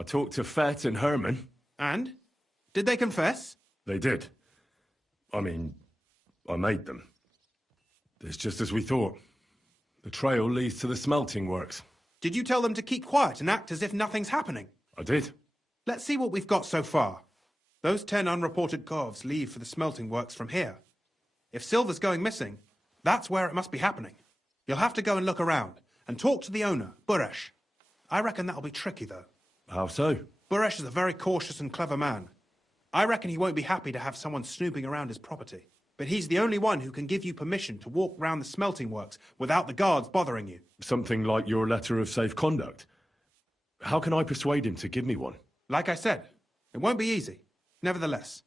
I talked to Fett and Herman. And? Did they confess? They did. I mean, I made them. It's just as we thought. The trail leads to the smelting works. Did you tell them to keep quiet and act as if nothing's happening? I did. Let's see what we've got so far. Those 10 unreported Govs leave for the smelting works from here. If silver's going missing, that's where it must be happening. You'll have to go and look around and talk to the owner, Buresh. I reckon that'll be tricky, though. How so? Buresh is a very cautious and clever man. I reckon he won't be happy to have someone snooping around his property. But he's the only one who can give you permission to walk round the smelting works without the guards bothering you. Something like your letter of safe conduct. How can I persuade him to give me one? Like I said, it won't be easy. Nevertheless,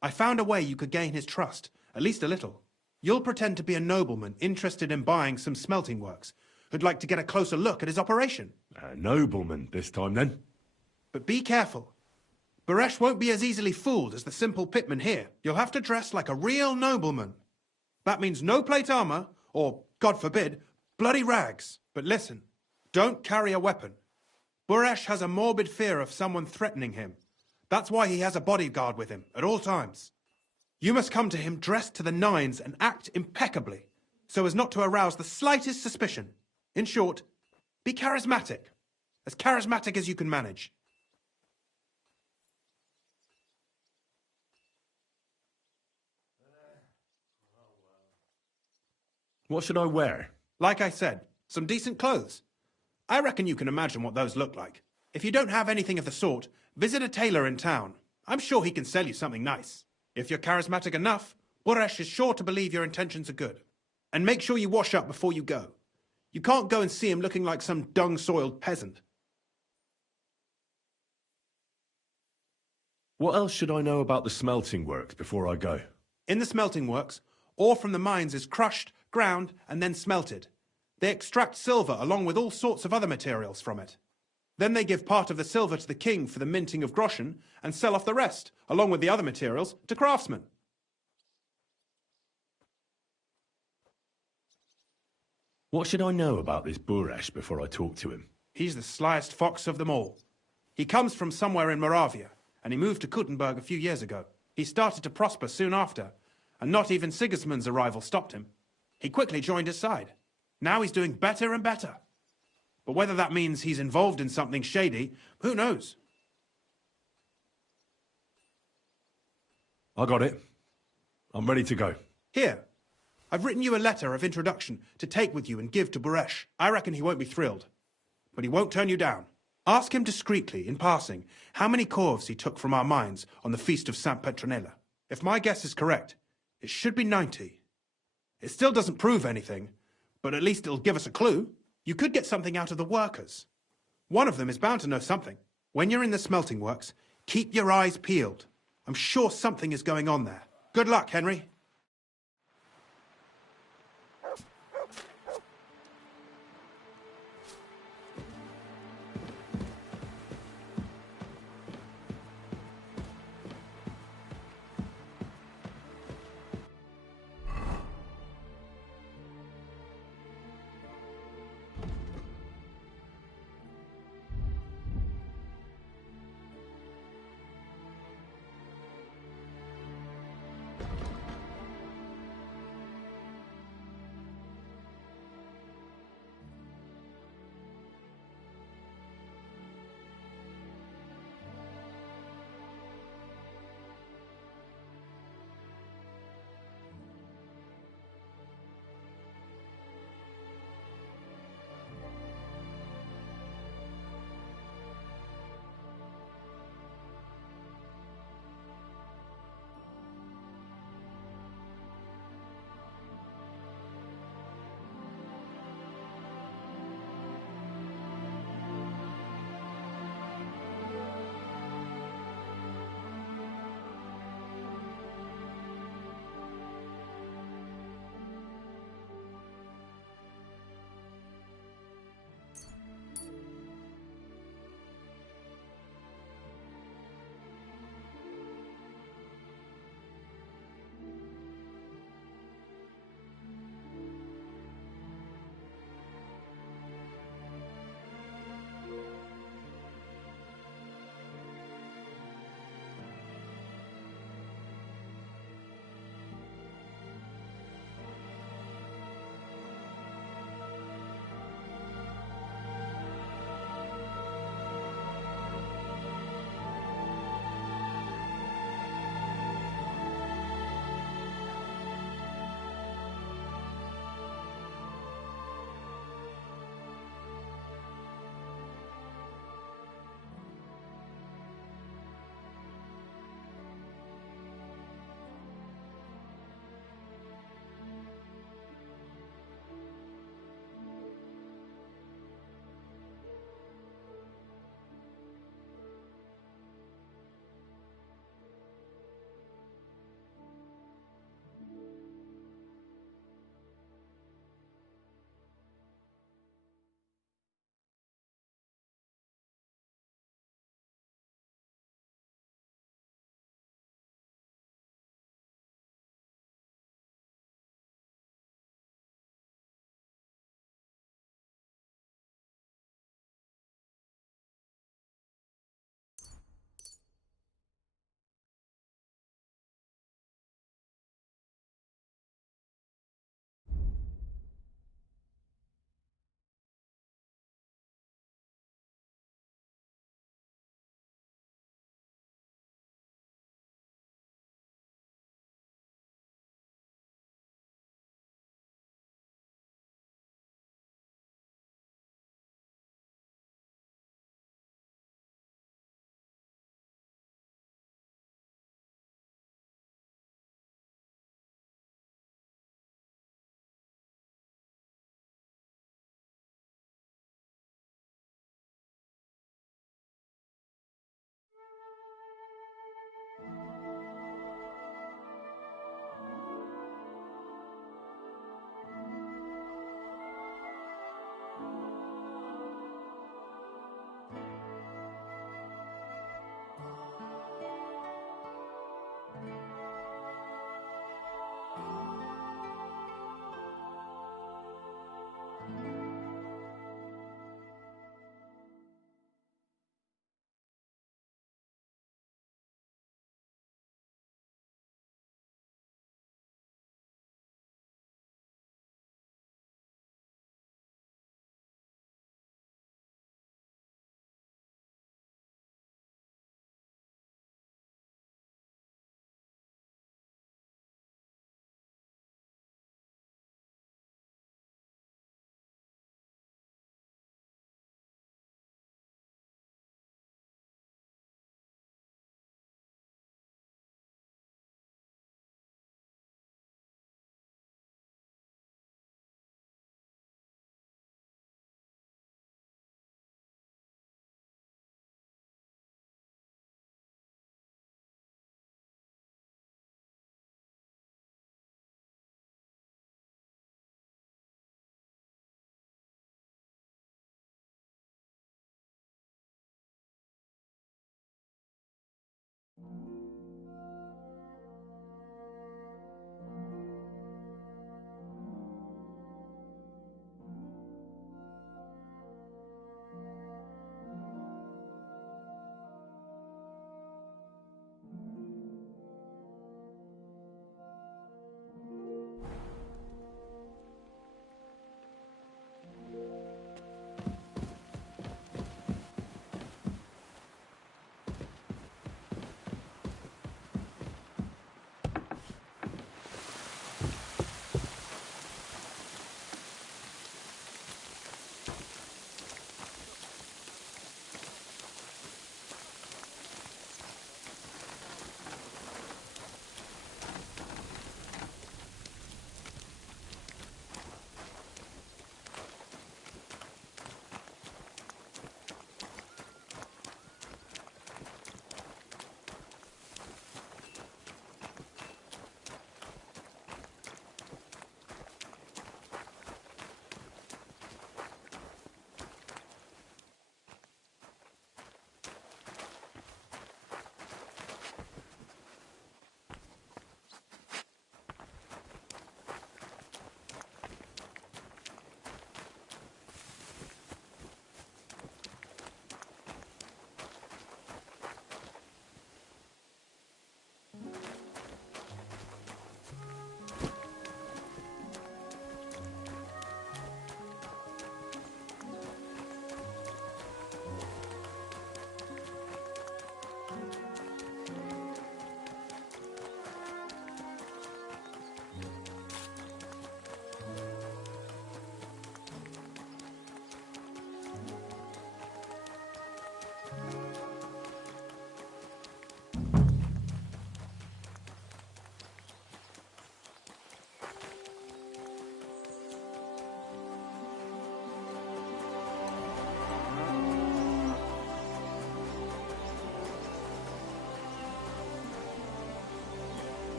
I found a way you could gain his trust, at least a little. You'll pretend to be a nobleman interested in buying some smelting works, who'd like to get a closer look at his operation. A nobleman this time, then? But be careful. Buresh won't be as easily fooled as the simple pitman here. You'll have to dress like a real nobleman. That means no plate armor, or, God forbid, bloody rags. But listen, don't carry a weapon. Buresh has a morbid fear of someone threatening him. That's why he has a bodyguard with him at all times. You must come to him dressed to the nines and act impeccably, so as not to arouse the slightest suspicion. In short, be charismatic as you can manage. What should I wear? Like I said, some decent clothes. I reckon you can imagine what those look like. If you don't have anything of the sort, visit a tailor in town. I'm sure he can sell you something nice. If you're charismatic enough, Buresh is sure to believe your intentions are good. And make sure you wash up before you go. You can't go and see him looking like some dung-soiled peasant. What else should I know about the smelting works before I go? In the smelting works, ore from the mines is crushed, ground, and then smelted. They extract silver along with all sorts of other materials from it. Then they give part of the silver to the king for the minting of groschen and sell off the rest, along with the other materials, to craftsmen. What should I know about this Buresh before I talk to him? He's the slyest fox of them all. He comes from somewhere in Moravia, and he moved to Kuttenberg a few years ago. He started to prosper soon after, and not even Sigismund's arrival stopped him. He quickly joined his side. Now he's doing better and better. But whether that means he's involved in something shady, who knows? I got it. I'm ready to go. Here, I've written you a letter of introduction to take with you and give to Buresh. I reckon he won't be thrilled, but he won't turn you down. Ask him discreetly, in passing, how many corves he took from our mines on the feast of Saint Petronella. If my guess is correct, it should be 90. It still doesn't prove anything, but at least it'll give us a clue. You could get something out of the workers. One of them is bound to know something. When you're in the smelting works, keep your eyes peeled. I'm sure something is going on there. Good luck, Henry.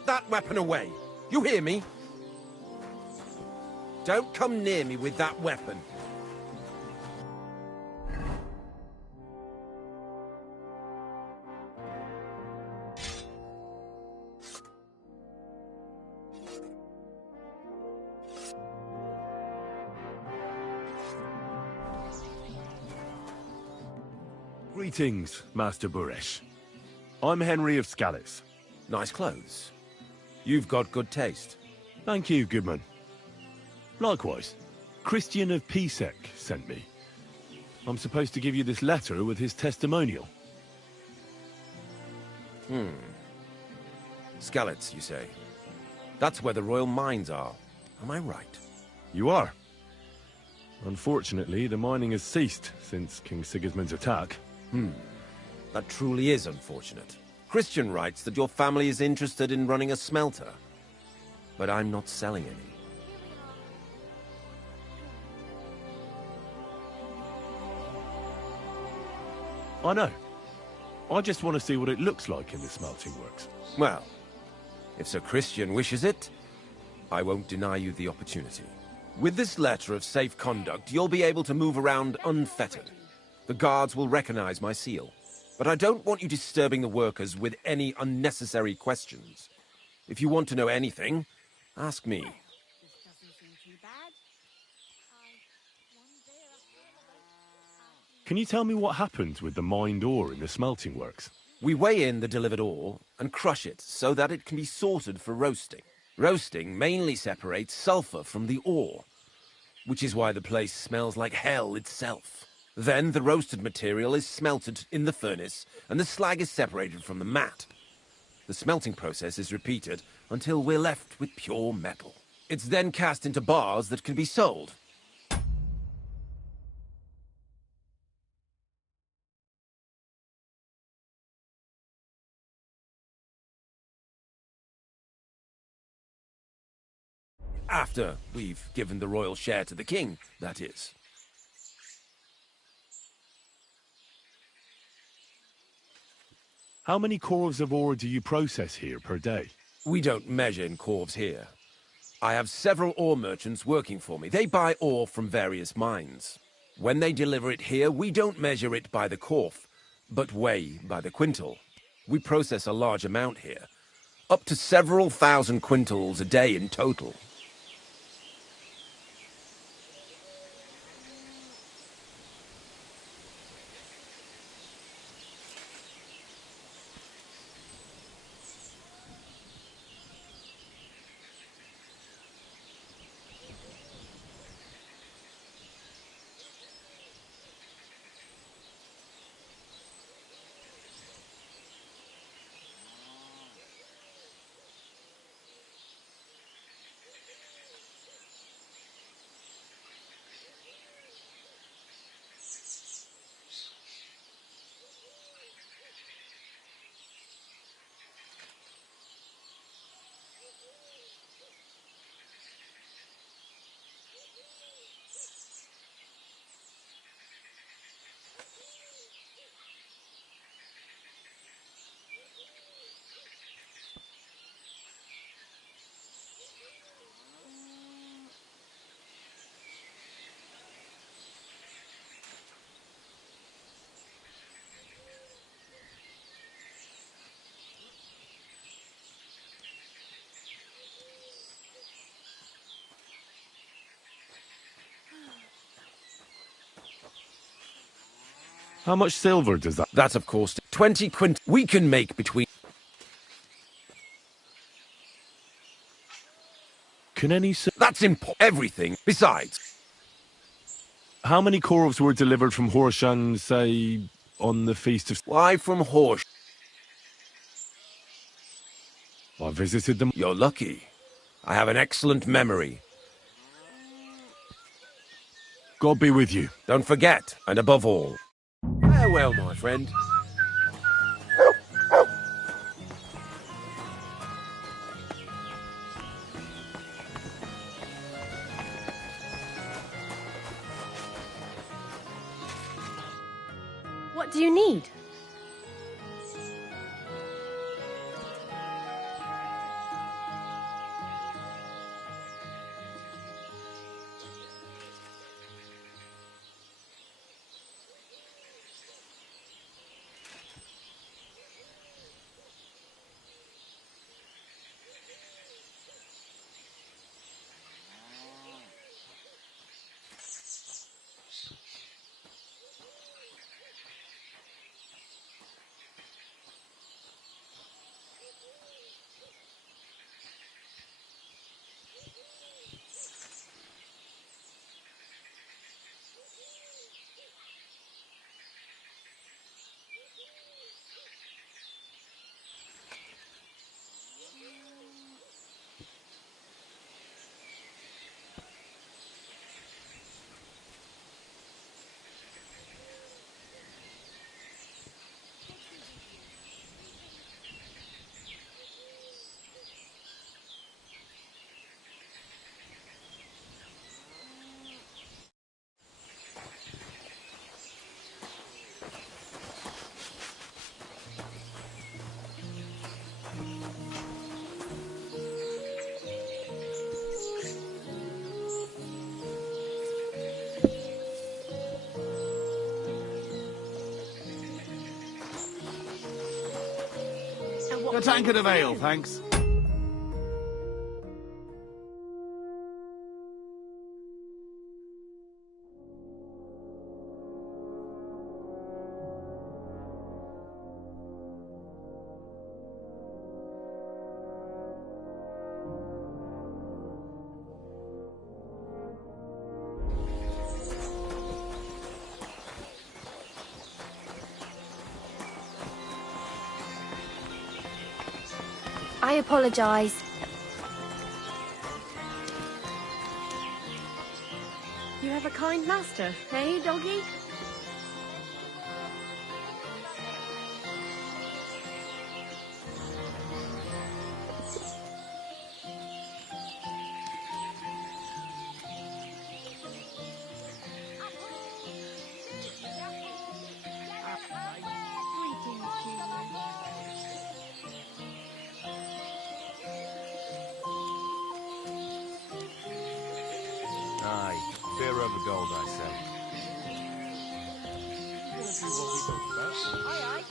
Put that weapon away. You hear me? Don't come near me with that weapon. Greetings, Master Buresh. I'm Henry of Scallis. Nice clothes. You've got good taste. Thank you, Goodman. Likewise, Christian of Pisek sent me. I'm supposed to give you this letter with his testimonial. Skallets, you say? That's where the royal mines are. Am I right? You are. Unfortunately, the mining has ceased since King Sigismund's attack. That truly is unfortunate. Christian writes that your family is interested in running a smelter. But I'm not selling any. I know. I just want to see what it looks like in the smelting works. Well, if Sir Christian wishes it, I won't deny you the opportunity. With this letter of safe conduct, you'll be able to move around unfettered. The guards will recognize my seal. But I don't want you disturbing the workers with any unnecessary questions. If you want to know anything, ask me. This doesn't seem too bad. Can you tell me what happens with the mined ore in the smelting works? We weigh in the delivered ore and crush it so that it can be sorted for roasting. Roasting mainly separates sulfur from the ore, which is why the place smells like hell itself. Then the roasted material is smelted in the furnace and the slag is separated from the matte. The smelting process is repeated until we're left with pure metal. It's then cast into bars that can be sold. After we've given the royal share to the king, that is. How many corves of ore do you process here per day? We don't measure in corves here. I have several ore merchants working for me. They buy ore from various mines. When they deliver it here, we don't measure it by the corf, but weigh by the quintal. We process a large amount here, up to several thousand quintals a day in total. How much silver does that... That's, of course, 20 quint. We can make between... Can any... That's everything. Besides... How many corves were delivered from Horshan, say, on the Feast of... Why from Horsh? I visited them. You're lucky. I have an excellent memory. God be with you. Don't forget, and above all, farewell, my friend. What do you need? A tankard of ale, thanks. I apologize. You have a kind master, eh, doggy? Greetings to you. Aye, beer over gold, I say. Aye, aye.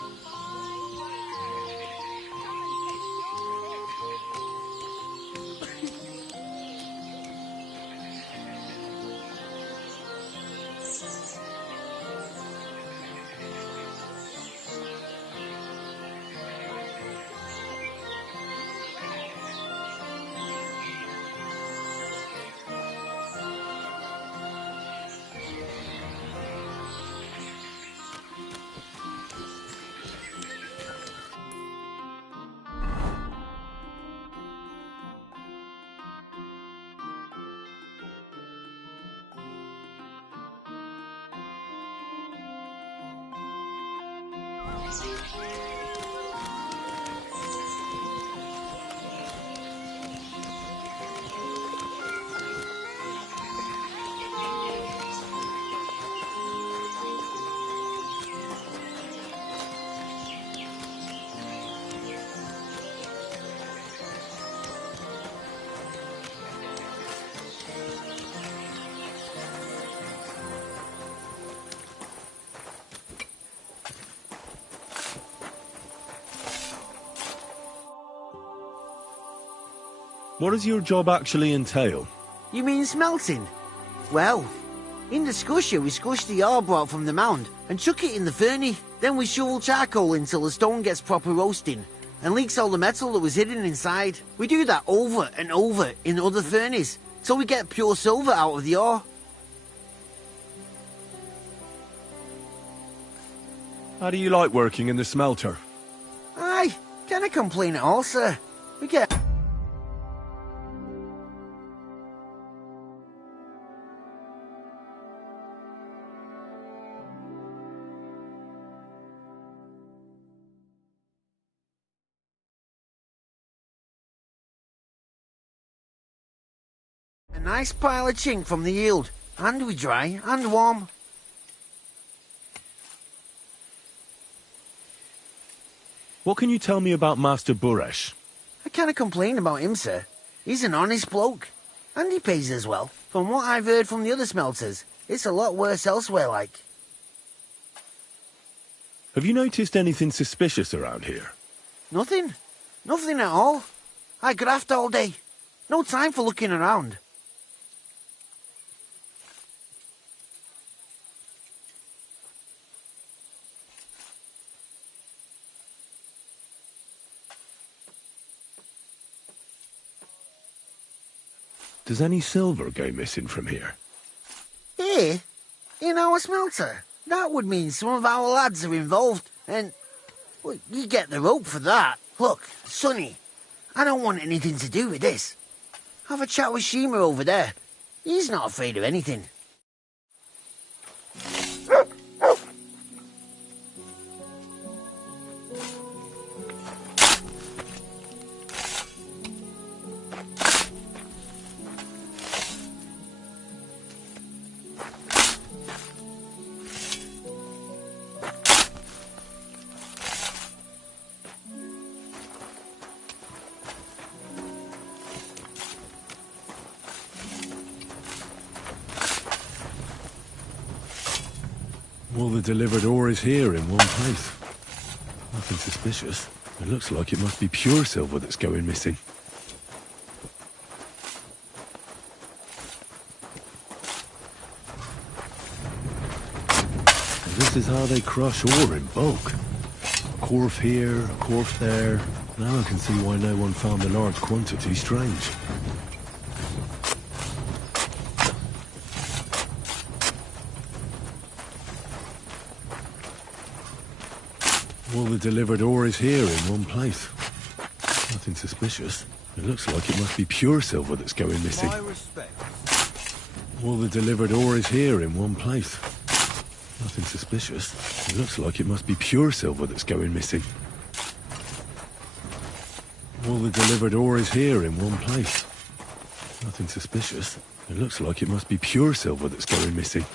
What does your job actually entail? You mean smelting? Well, in the scusher we scush the ore brought from the mound and chuck it in the furnace. Then we shovel charcoal until the stone gets proper roasting and leaks all the metal that was hidden inside. We do that over and over in other furnaces till we get pure silver out of the ore. How do you like working in the smelter? Aye, can't complain at all, sir. We get... a nice pile of chink from the yield, and we dry and warm. What can you tell me about Master Buresh? I can't complain about him, sir. He's an honest bloke, and he pays us well. From what I've heard from the other smelters, it's a lot worse elsewhere, like. Have you noticed anything suspicious around here? Nothing. Nothing at all. I graft all day. No time for looking around. Does any silver go missing from here? Here? In our smelter? That would mean some of our lads are involved, and... well, you get the rope for that. Look, Sonny, I don't want anything to do with this. Have a chat with Shima over there. He's not afraid of anything. All the delivered ore is here in one place. Nothing suspicious. It looks like it must be pure silver that's going missing. And this is how they crush ore in bulk. A quarf here, a quarf there. Now I can see why no one found the large quantity strange. All the delivered ore is here in one place. Nothing suspicious. It looks like it must be pure silver that's going missing. My respect. All the delivered ore is here in one place. Nothing suspicious. It looks like it must be pure silver that's going missing. All the delivered ore is here in one place. Nothing suspicious. It looks like it must be pure silver that's going missing.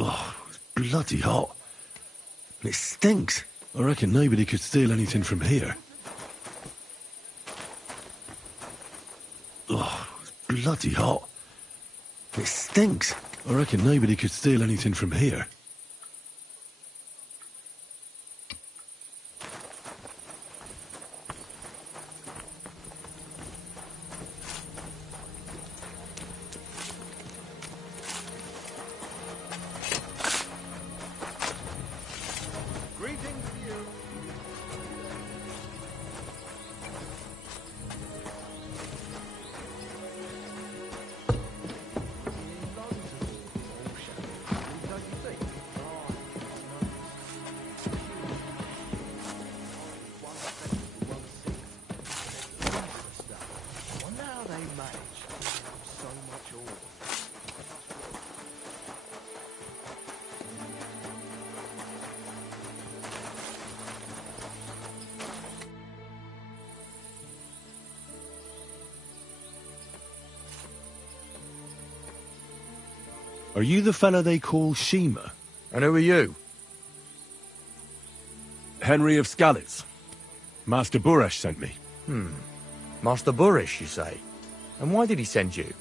Oh, it's bloody hot. And it stinks. I reckon nobody could steal anything from here. Oh, it's bloody hot. And it stinks. I reckon nobody could steal anything from here. Are you the fella they call Shima? And who are you? Henry of Skalitz. Master Buresh sent me. Master Burish, you say? And why did he send you?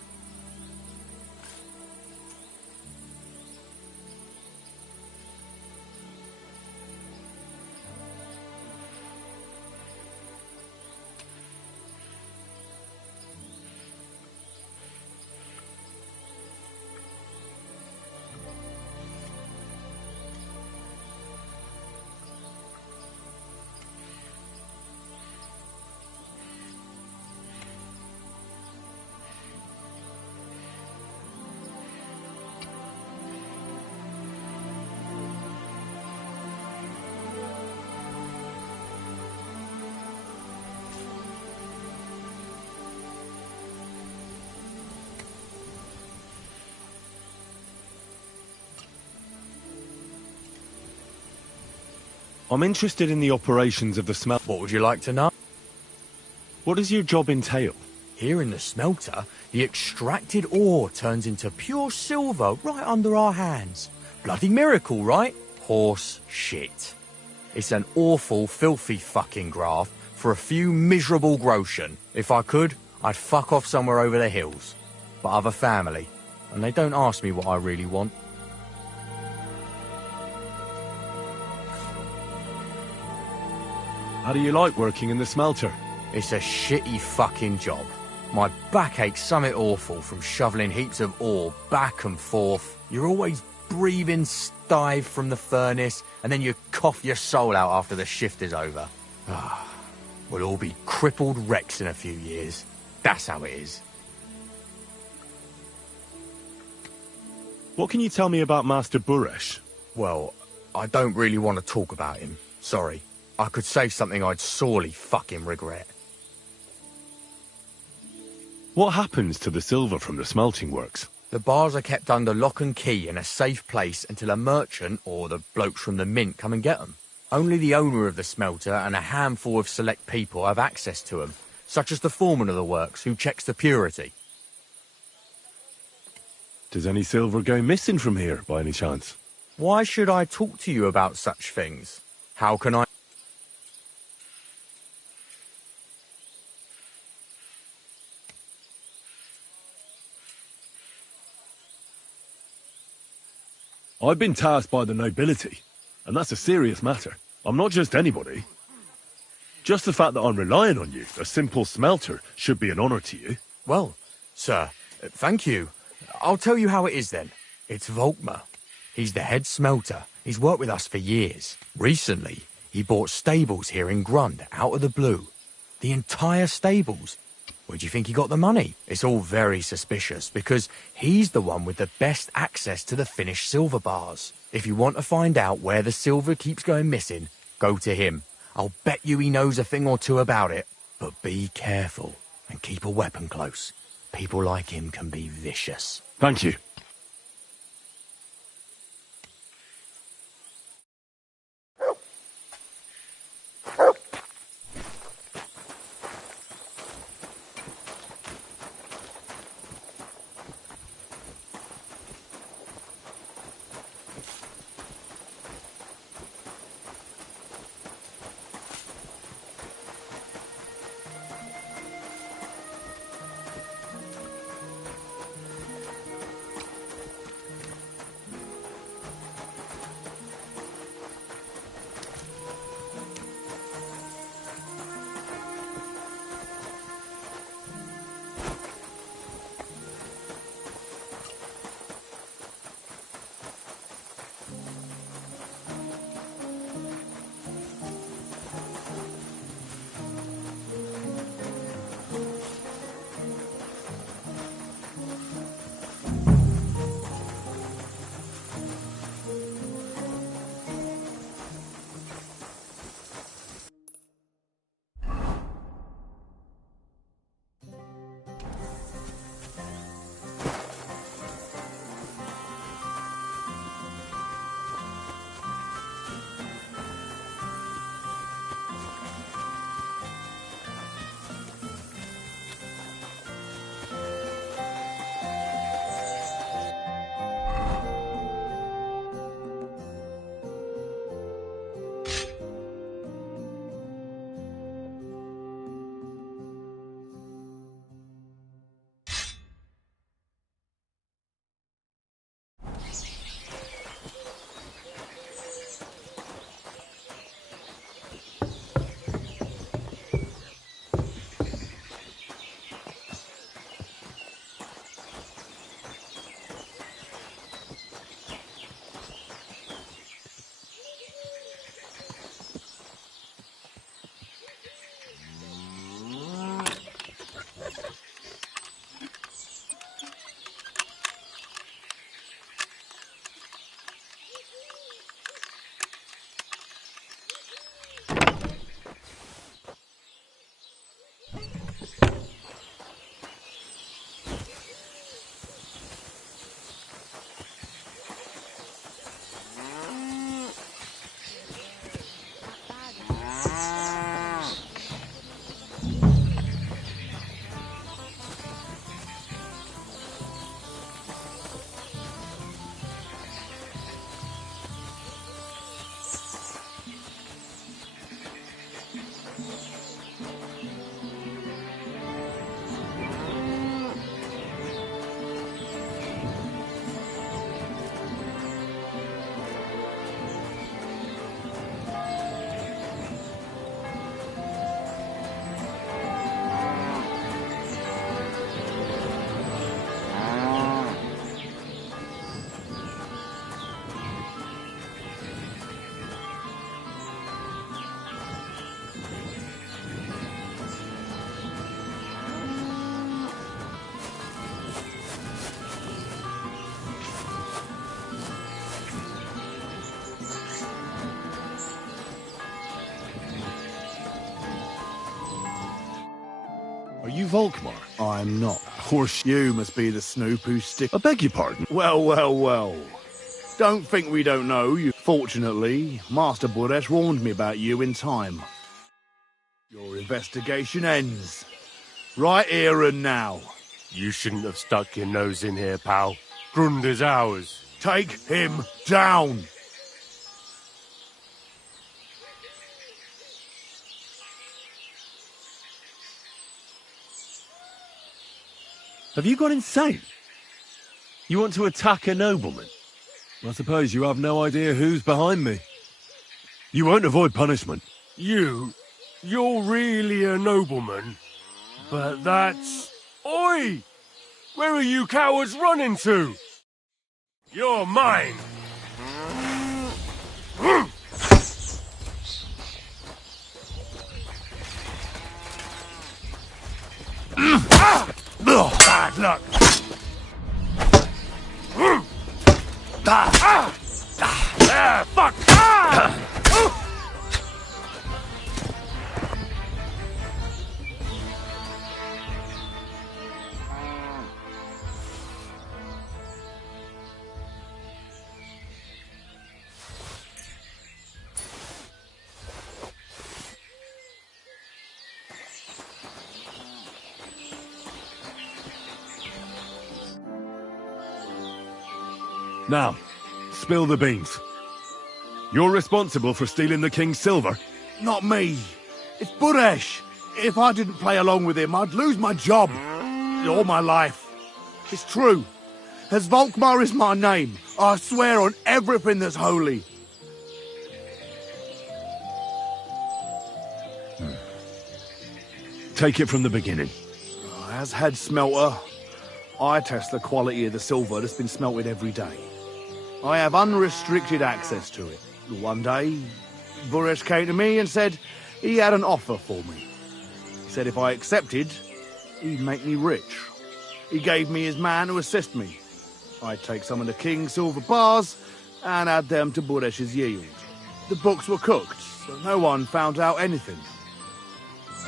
I'm interested in the operations of the smelt. What would you like to know? What does your job entail? Here in the smelter, the extracted ore turns into pure silver right under our hands. Bloody miracle, right? Horse shit. It's an awful, filthy fucking graft for a few miserable groschen. If I could, I'd fuck off somewhere over the hills. But I've a family, and they don't ask me what I really want. How do you like working in the smelter? It's a shitty fucking job. My back aches something awful from shoveling heaps of ore back and forth. You're always breathing stive from the furnace, and then you cough your soul out after the shift is over. We'll all be crippled wrecks in a few years. That's how it is. What can you tell me about Master Buresh? Well, I don't really want to talk about him. Sorry. I could say something I'd sorely fucking regret. What happens to the silver from the smelting works? The bars are kept under lock and key in a safe place until a merchant or the blokes from the mint come and get them. Only the owner of the smelter and a handful of select people have access to them, such as the foreman of the works who checks the purity. Does any silver go missing from here, by any chance? Why should I talk to you about such things? How can I... I've been tasked by the nobility, and that's a serious matter. I'm not just anybody. Just the fact that I'm relying on you, a simple smelter, should be an honour to you. Well, sir, thank you. I'll tell you how it is then. It's Volkmar. He's the head smelter. He's worked with us for years. Recently, he bought stables here in Grund, out of the blue. The entire stables. Where do you think he got the money? It's all very suspicious, because he's the one with the best access to the finished silver bars. If you want to find out where the silver keeps going missing, go to him. I'll bet you he knows a thing or two about it. But be careful, and keep a weapon close. People like him can be vicious. Thank you. you Volkmar? I'm not. Of course, you must be the snoop who stick. I beg your pardon. Well, well, well. Don't think we don't know you. Fortunately, Master Buresh warned me about you in time. Your investigation ends. Right here and now. You shouldn't have stuck your nose in here, pal. Grunder's ours. Take him down! Have you gone insane? You want to attack a nobleman? I suppose you have no idea who's behind me. You won't avoid punishment. You're really a nobleman? But that's... Oi! Where are you cowards running to? You're mine! Bad luck! Fuck! Now, spill the beans. You're responsible for stealing the king's silver. Not me. It's Buresh. If I didn't play along with him, I'd lose my job. All my life. It's true. As Volkmar is my name, I swear on everything that's holy. Take it from the beginning. As head smelter, I test the quality of the silver that's been smelted every day. I have unrestricted access to it. One day, Buresh came to me and said he had an offer for me. He said if I accepted, he'd make me rich. He gave me his man to assist me. I'd take some of the king's silver bars and add them to Buresh's yield. The books were cooked, so no one found out anything.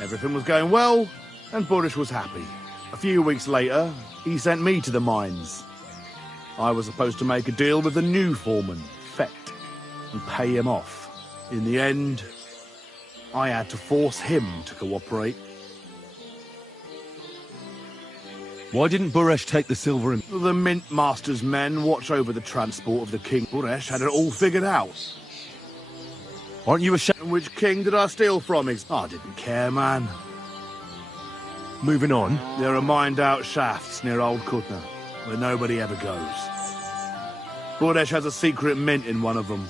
Everything was going well, and Buresh was happy. A few weeks later, he sent me to the mines. I was supposed to make a deal with the new foreman, Fett, and pay him off. In the end, I had to force him to cooperate. Why didn't Buresh take the silver in? The Mint Master's men watch over the transport of the king. Buresh had it all figured out. Aren't you ashamed? Which king did I steal from? I didn't care, man. Moving on. There are mined-out shafts near Old Kutna, where nobody ever goes. Buresh has a secret mint in one of them.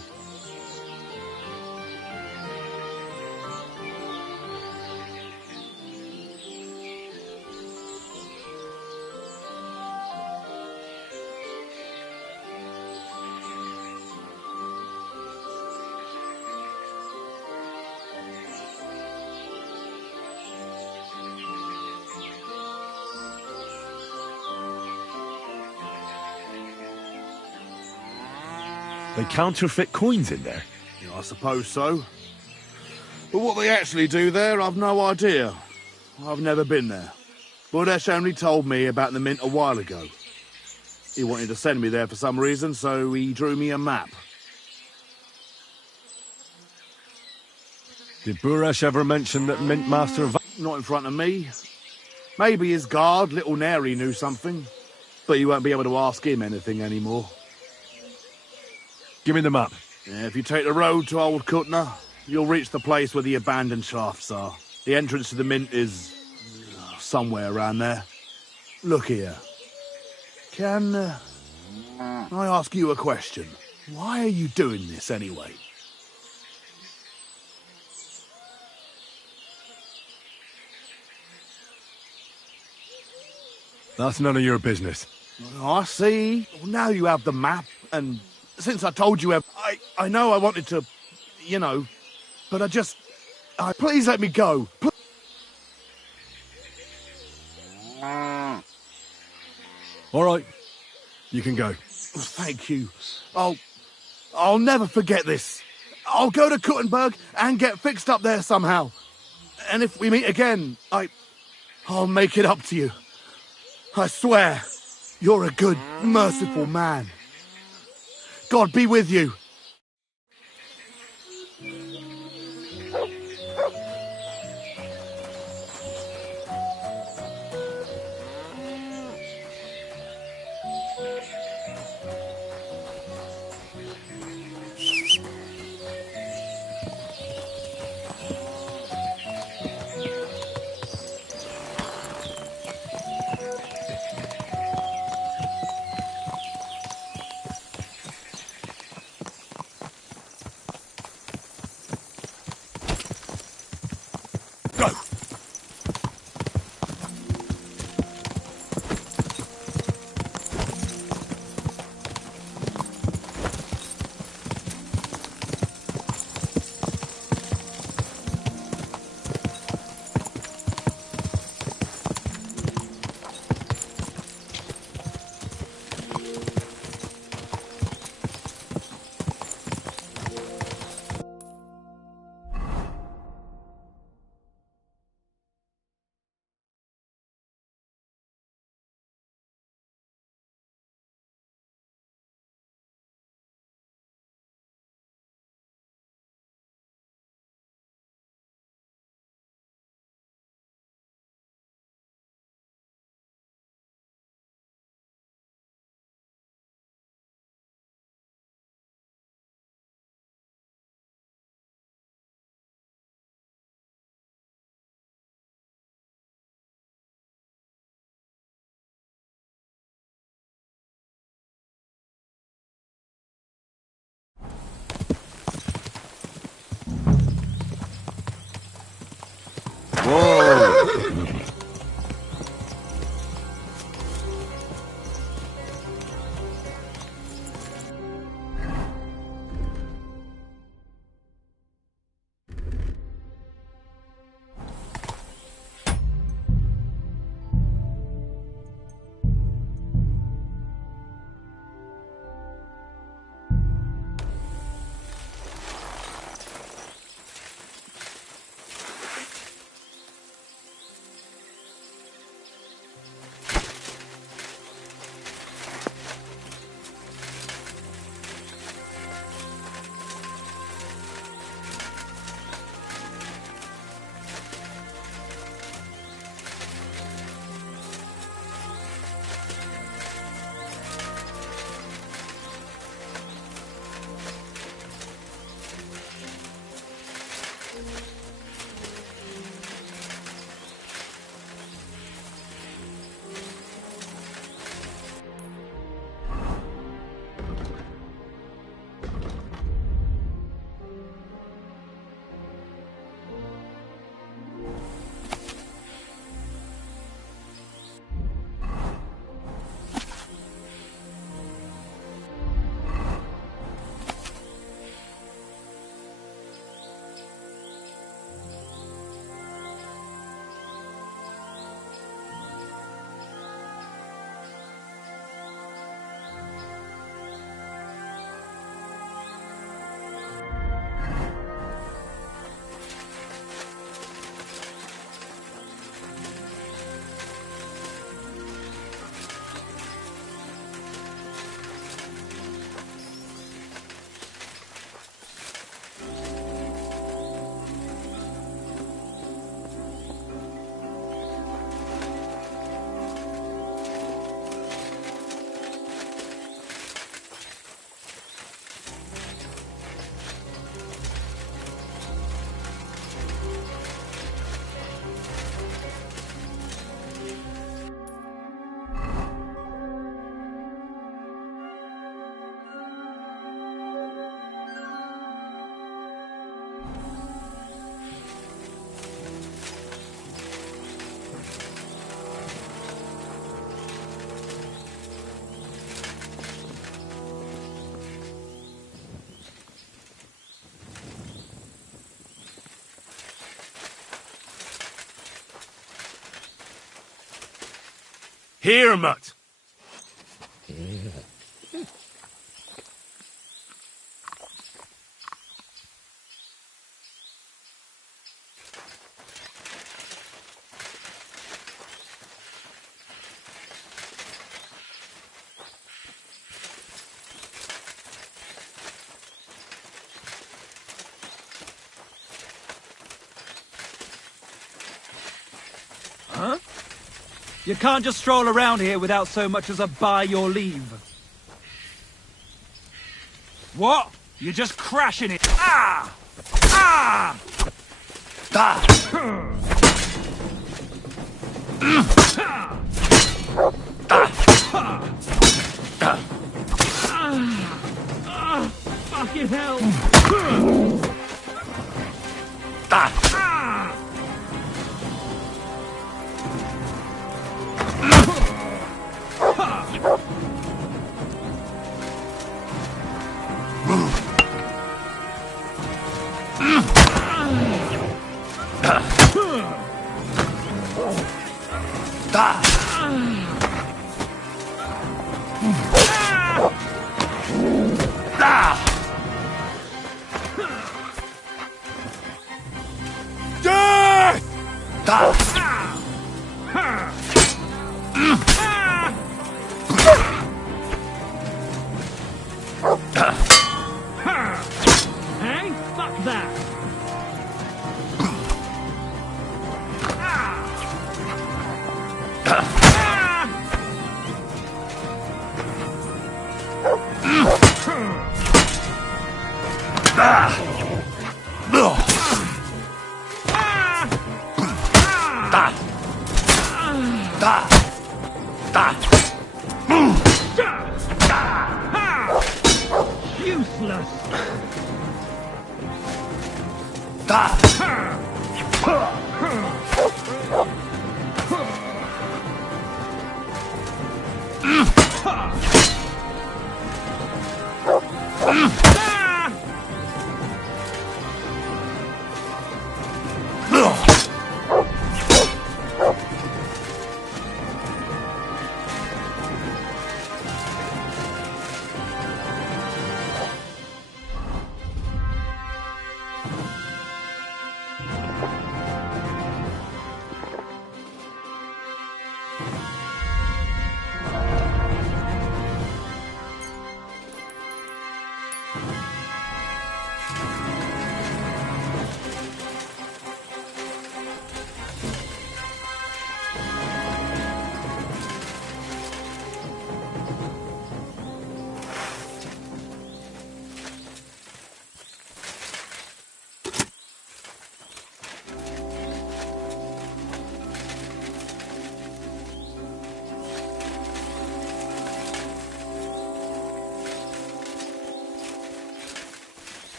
They counterfeit coins in there. Yeah, I suppose so. But what they actually do there, I've no idea. I've never been there. Buresh only told me about the mint a while ago. He wanted to send me there for some reason, so he drew me a map. Did Buresh ever mention that Mint Master... Not in front of me. Maybe his guard, Little Neri, knew something. But you won't be able to ask him anything anymore. Give me the map. Yeah, if you take the road to Old Kutna, you'll reach the place where the abandoned shafts are. The entrance to the mint is... somewhere around there. Look here. Can... I ask you a question? Why are you doing this anyway? That's none of your business. I see. Well, now you have the map, and since I told you, I know I wanted to, you know, but I just... please let me go. All right. You can go. Thank you. I'll never forget this. I'll go to Kuttenberg and get fixed up there somehow. And if we meet again, I'll make it up to you. I swear, you're a good, merciful man. God be with you. Go! Here, mutt. You can't just stroll around here without so much as a by your leave. What? You're just crashing it. Ah! Ah! Fucking hell! Hey, fuck that! Useless!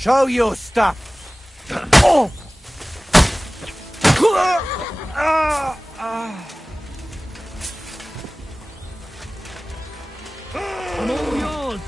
Show your stuff. Oh. I'm all yours!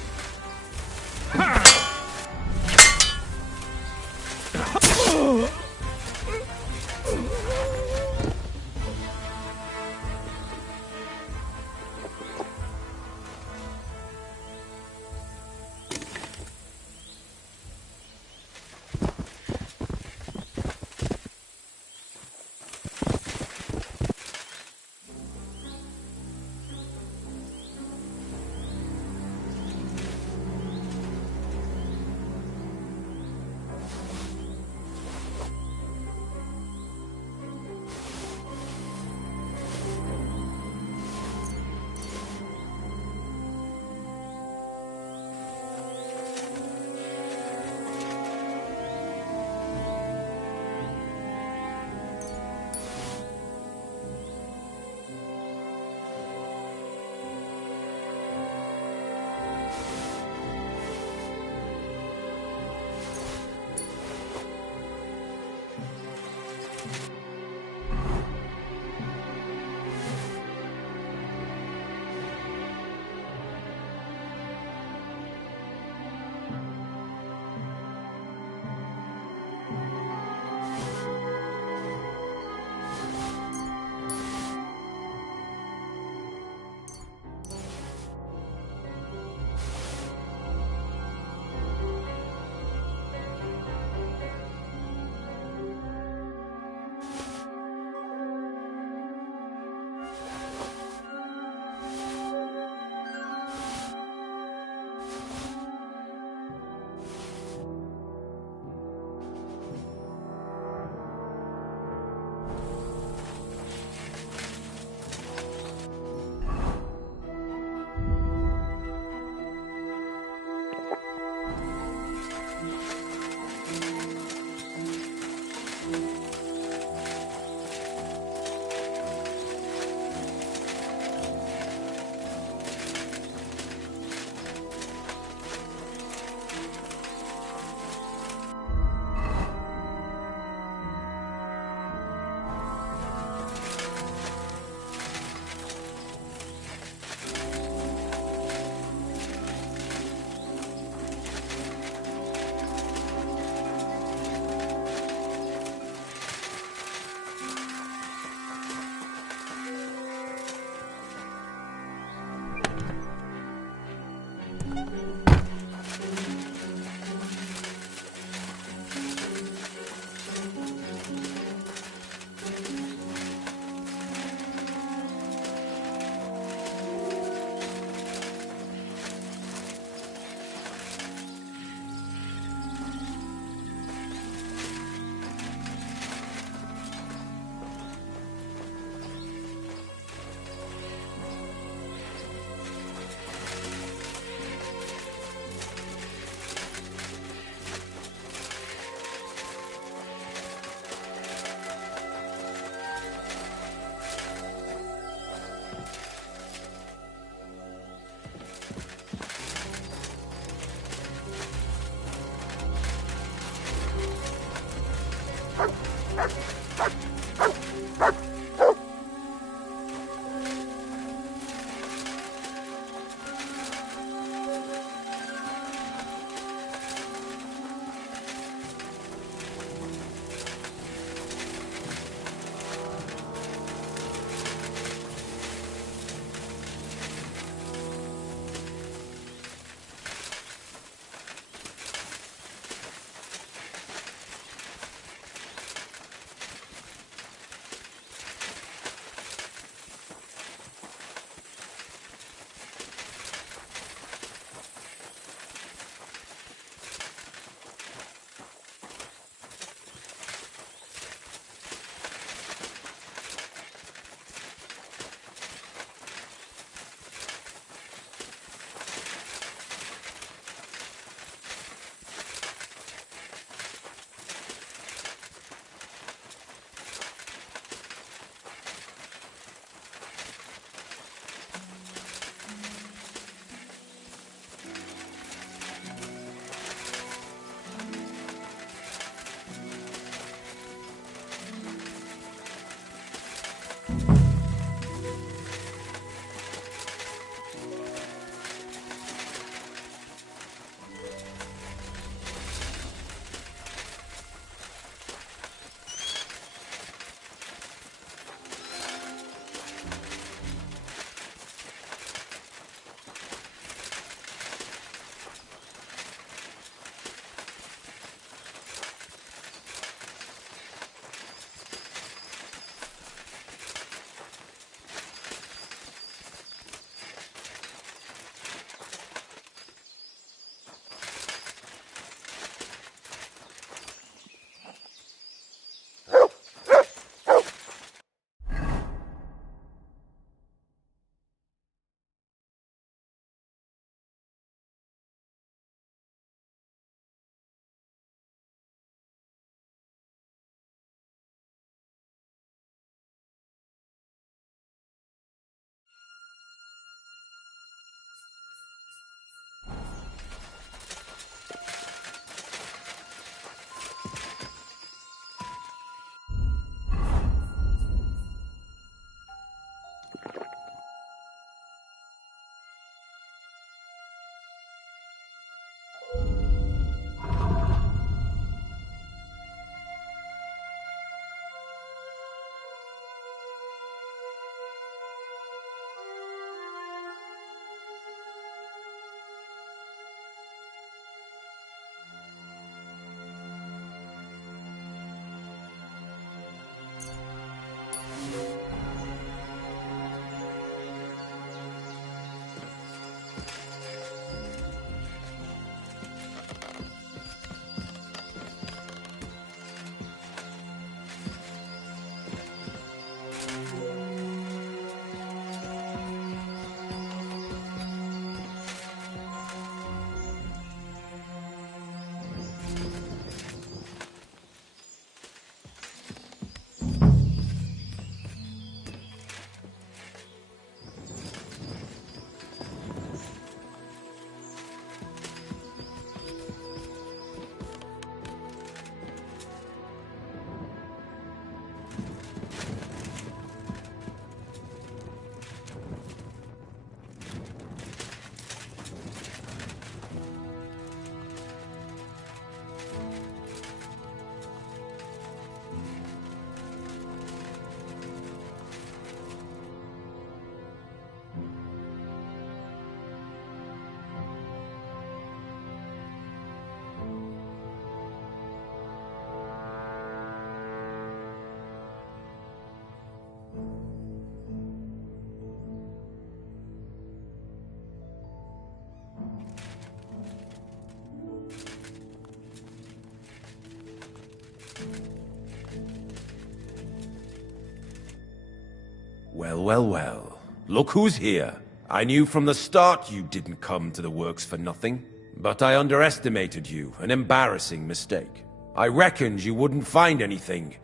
Well, well, well. Look who's here. I knew from the start you didn't come to the works for nothing. But I underestimated you, an embarrassing mistake. I reckoned you wouldn't find anything,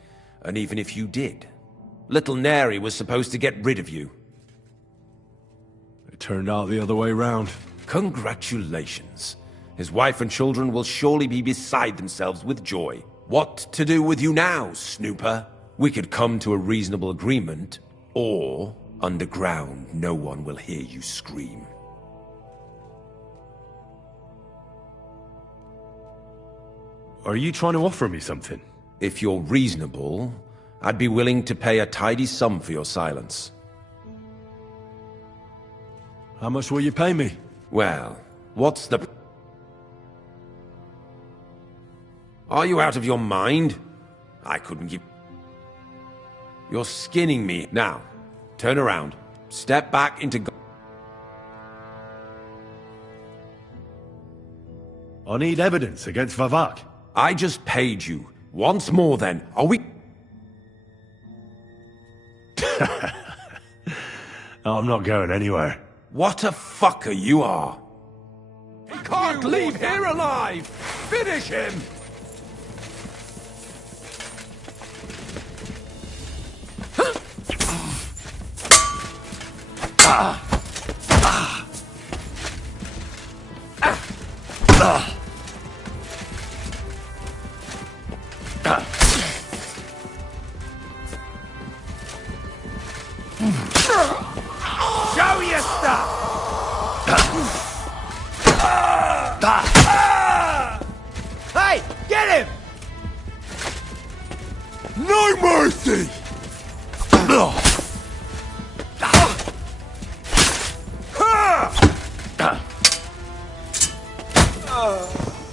and even if you did, little Neri was supposed to get rid of you. It turned out the other way round. Congratulations. His wife and children will surely be beside themselves with joy. What to do with you now, snooper? We could come to a reasonable agreement, or underground no one will hear you scream. Are you trying to offer me something? If you're reasonable, I'd be willing to pay a tidy sum for your silence. How much will you pay me? Well, what's the... Are you out of your mind? I couldn't give... You're skinning me. Now, turn around. Step back into... I need evidence against Vavak. I just paid you. Once more then, are we... I'm not going anywhere. What a fucker you are! He can't leave here alive! Finish him! Show your stuff! Hey, get him! No mercy!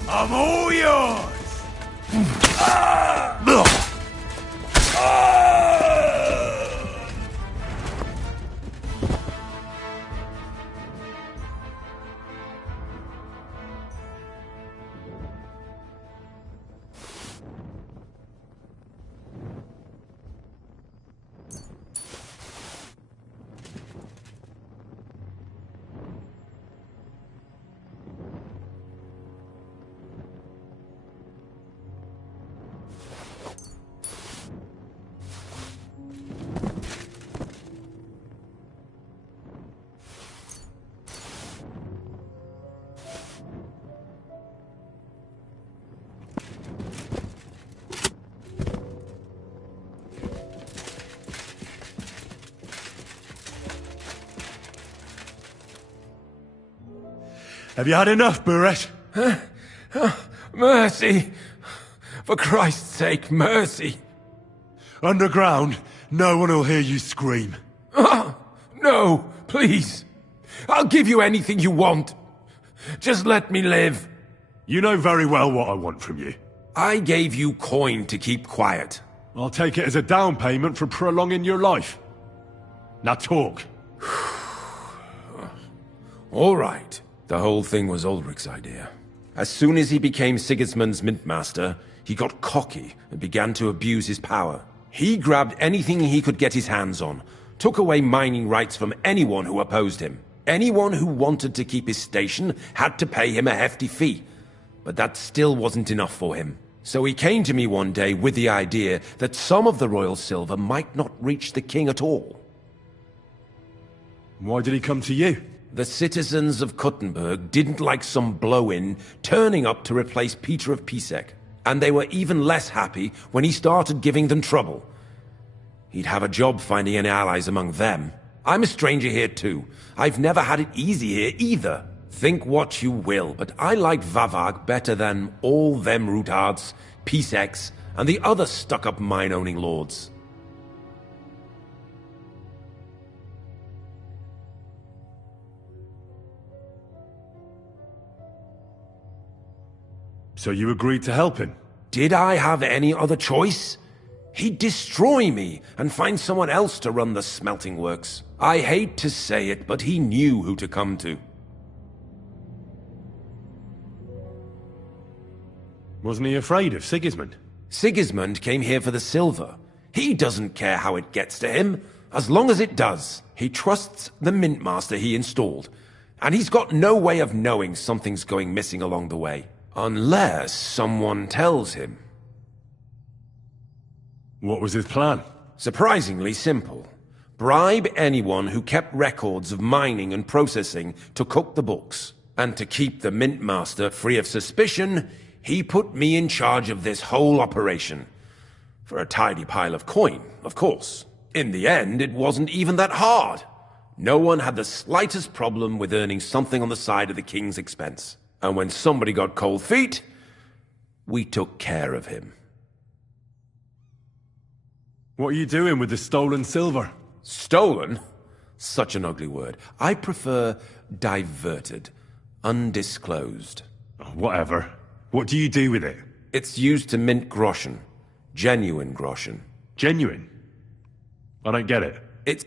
I'm all yours! Have you had enough, Buresh? Mercy! For Christ's sake, mercy! Underground, no one will hear you scream. No, please! I'll give you anything you want. Just let me live. You know very well what I want from you. I gave you coin to keep quiet. I'll take it as a down payment for prolonging your life. Now talk. All right. The whole thing was Ulrich's idea. As soon as he became Sigismund's mintmaster, he got cocky and began to abuse his power. He grabbed anything he could get his hands on, took away mining rights from anyone who opposed him. Anyone who wanted to keep his station had to pay him a hefty fee. But that still wasn't enough for him. So he came to me one day with the idea that some of the royal silver might not reach the king at all. Why did he come to you? The citizens of Kuttenberg didn't like some blow-in turning up to replace Peter of Pisek, and they were even less happy when he started giving them trouble. He'd have a job finding any allies among them. I'm a stranger here too. I've never had it easy here either. Think what you will, but I like Vavag better than all them Rutards, Piseks, and the other stuck-up mine-owning lords. So you agreed to help him? Did I have any other choice? He'd destroy me and find someone else to run the smelting works. I hate to say it, but he knew who to come to. Wasn't he afraid of Sigismund? Sigismund came here for the silver. He doesn't care how it gets to him. As long as it does, he trusts the Mint Master he installed. And he's got no way of knowing something's going missing along the way. Unless someone tells him. What was his plan? Surprisingly simple. Bribe anyone who kept records of mining and processing to cook the books. And to keep the Mint Master free of suspicion, he put me in charge of this whole operation. For a tidy pile of coin, of course. In the end, it wasn't even that hard. No one had the slightest problem with earning something on the side of the king's expense. And when somebody got cold feet, we took care of him. What are you doing with the stolen silver? Stolen? Such an ugly word. I prefer diverted. Undisclosed. Whatever. What do you do with it? It's used to mint groschen. Genuine groschen. Genuine? I don't get it. It's...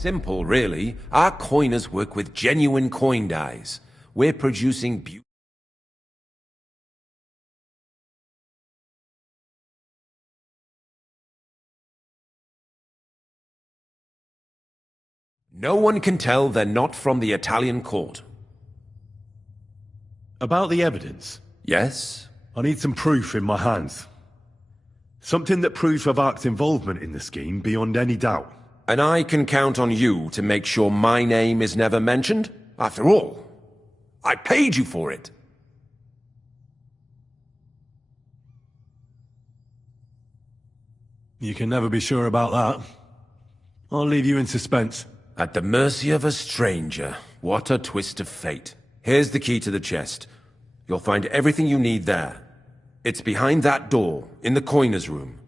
Simple, really. Our coiners work with genuine coin dies. We're producing No one can tell they're not from the Italian court. About the evidence? Yes? I need some proof in my hands. Something that proves Favak's involvement in the scheme beyond any doubt. And I can count on you to make sure my name is never mentioned? After all, I paid you for it. You can never be sure about that. I'll leave you in suspense. At the mercy of a stranger. What a twist of fate. Here's the key to the chest. You'll find everything you need there. It's behind that door, in the coiner's room.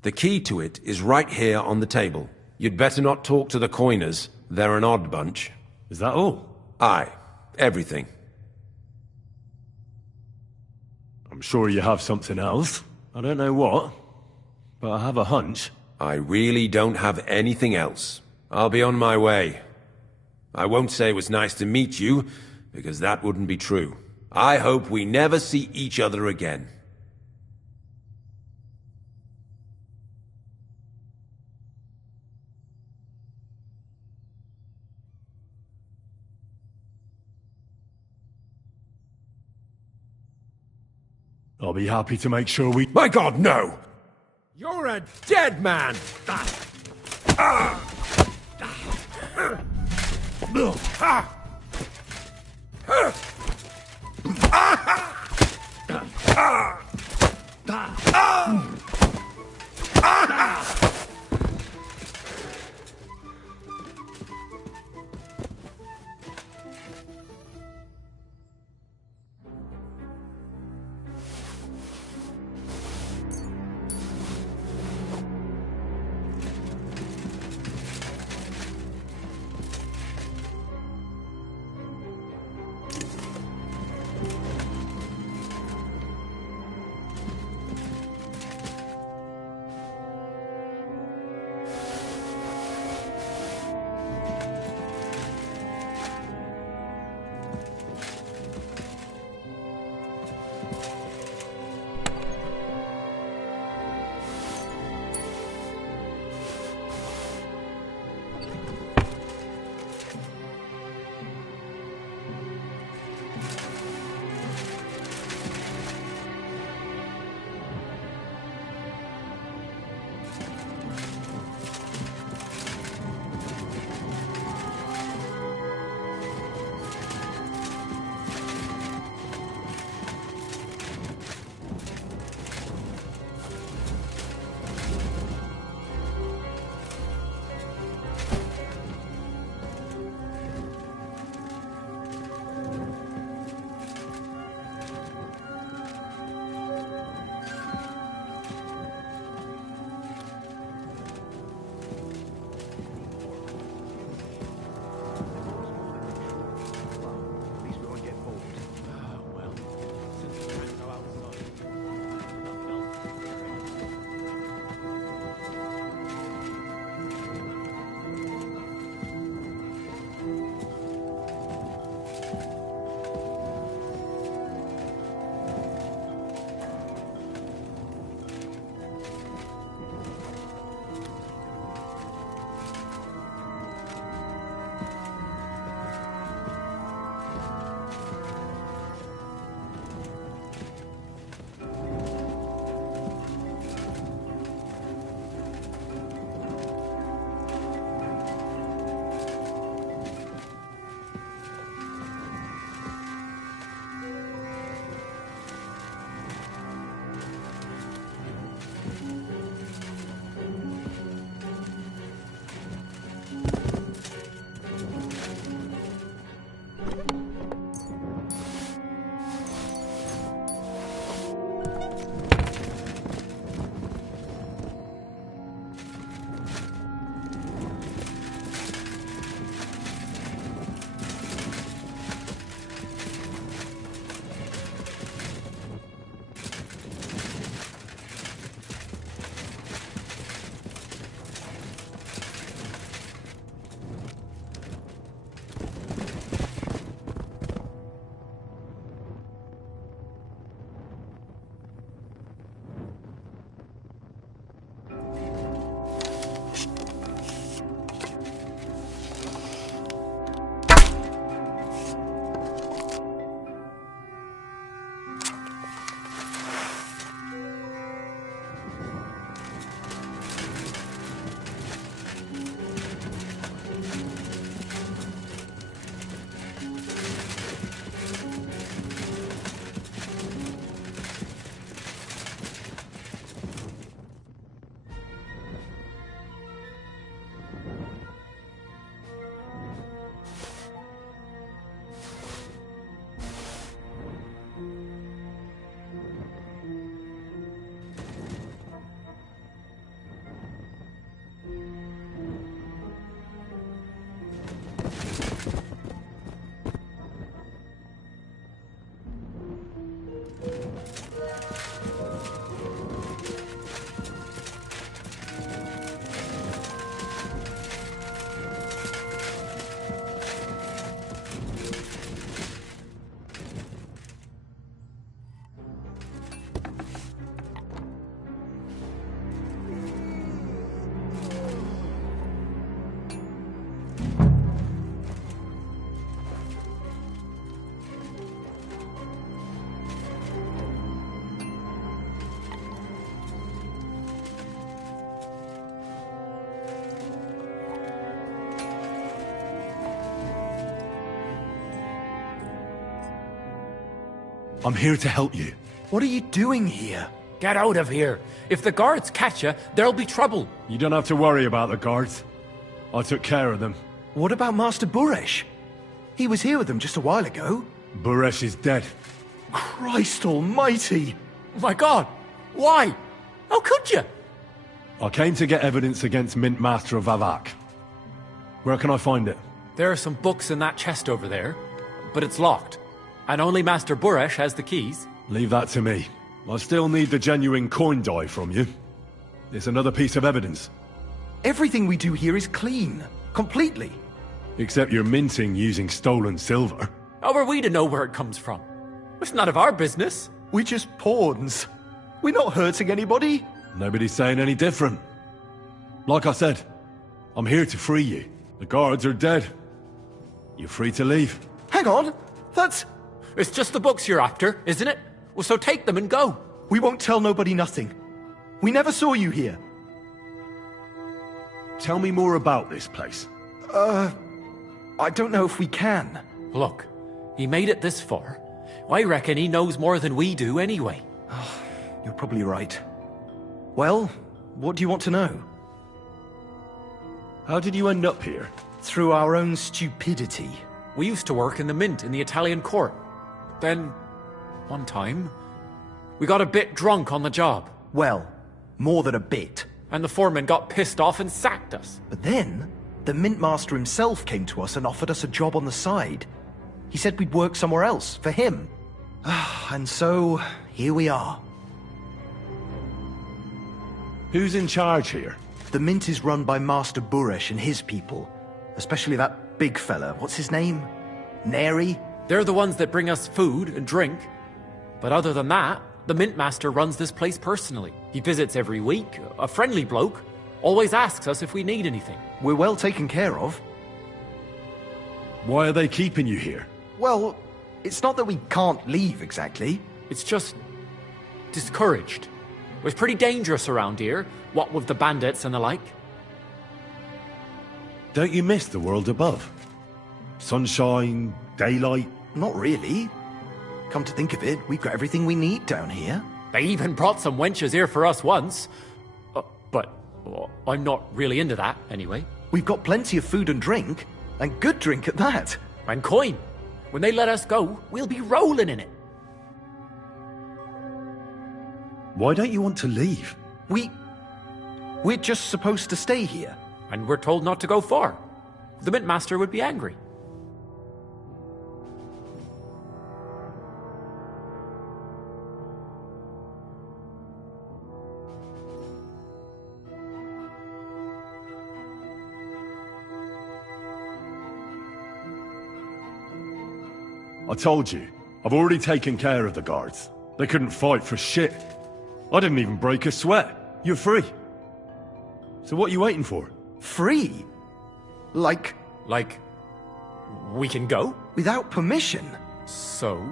The key to it is right here on the table. You'd better not talk to the coiners. They're an odd bunch. Is that all? Aye. Everything. I'm sure you have something else. I don't know what, but I have a hunch. I really don't have anything else. I'll be on my way. I won't say it was nice to meet you, because that wouldn't be true. I hope we never see each other again. I'll be happy to make sure we... My God, no! You're a dead man! I'm here to help you. What are you doing here? Get out of here. If the guards catch you, there'll be trouble. You don't have to worry about the guards. I took care of them. What about Master Buresh? He was here with them just a while ago. Buresh is dead. Christ almighty! My God, why? How could you? I came to get evidence against Mint Master of Vavak. Where can I find it? There are some books in that chest over there, but it's locked. And only Master Buresh has the keys. Leave that to me. I still need the genuine coin die from you. It's another piece of evidence. Everything we do here is clean. Completely. Except you're minting using stolen silver. How are we to know where it comes from? It's none of our business. We're just pawns. We're not hurting anybody. Nobody's saying any different. Like I said, I'm here to free you. The guards are dead. You're free to leave. Hang on. That's... It's just the books you're after, isn't it? Well, so take them and go. We won't tell nobody nothing. We never saw you here. Tell me more about this place. I don't know if we can. Look, he made it this far. I reckon he knows more than we do anyway. You're probably right. Well, what do you want to know? How did you end up here? Through our own stupidity. We used to work in the mint in the Italian court. Then, one time, we got a bit drunk on the job. Well, more than a bit. And the foreman got pissed off and sacked us. But then, the mint master himself came to us and offered us a job on the side. He said we'd work somewhere else, for him. And so, here we are. Who's in charge here? The mint is run by Master Buresh and his people. Especially that big fella. What's his name? Neri? They're the ones that bring us food and drink. But other than that, the mint master runs this place personally. He visits every week, a friendly bloke. Always asks us if we need anything. We're well taken care of. Why are they keeping you here? Well, it's not that we can't leave exactly. It's just discouraged. It was pretty dangerous around here, what with the bandits and the like. Don't you miss the world above? Sunshine, daylight? Not really. Come to think of it, we've got everything we need down here. They even brought some wenches here for us once. But I'm not really into that, anyway. We've got plenty of food and drink, and good drink at that. And coin. When they let us go, we'll be rolling in it. Why don't you want to leave? We're just supposed to stay here. And we're told not to go far. The mint master would be angry. I told you, I've already taken care of the guards. They couldn't fight for shit. I didn't even break a sweat. You're free. So what are you waiting for? Free? Like, we can go? without permission? So,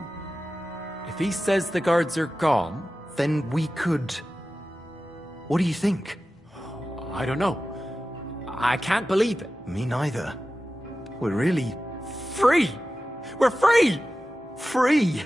if he says the guards are gone... Then we could... What do you think? I don't know. I can't believe it. Me neither. We're really... Free! We're free! free!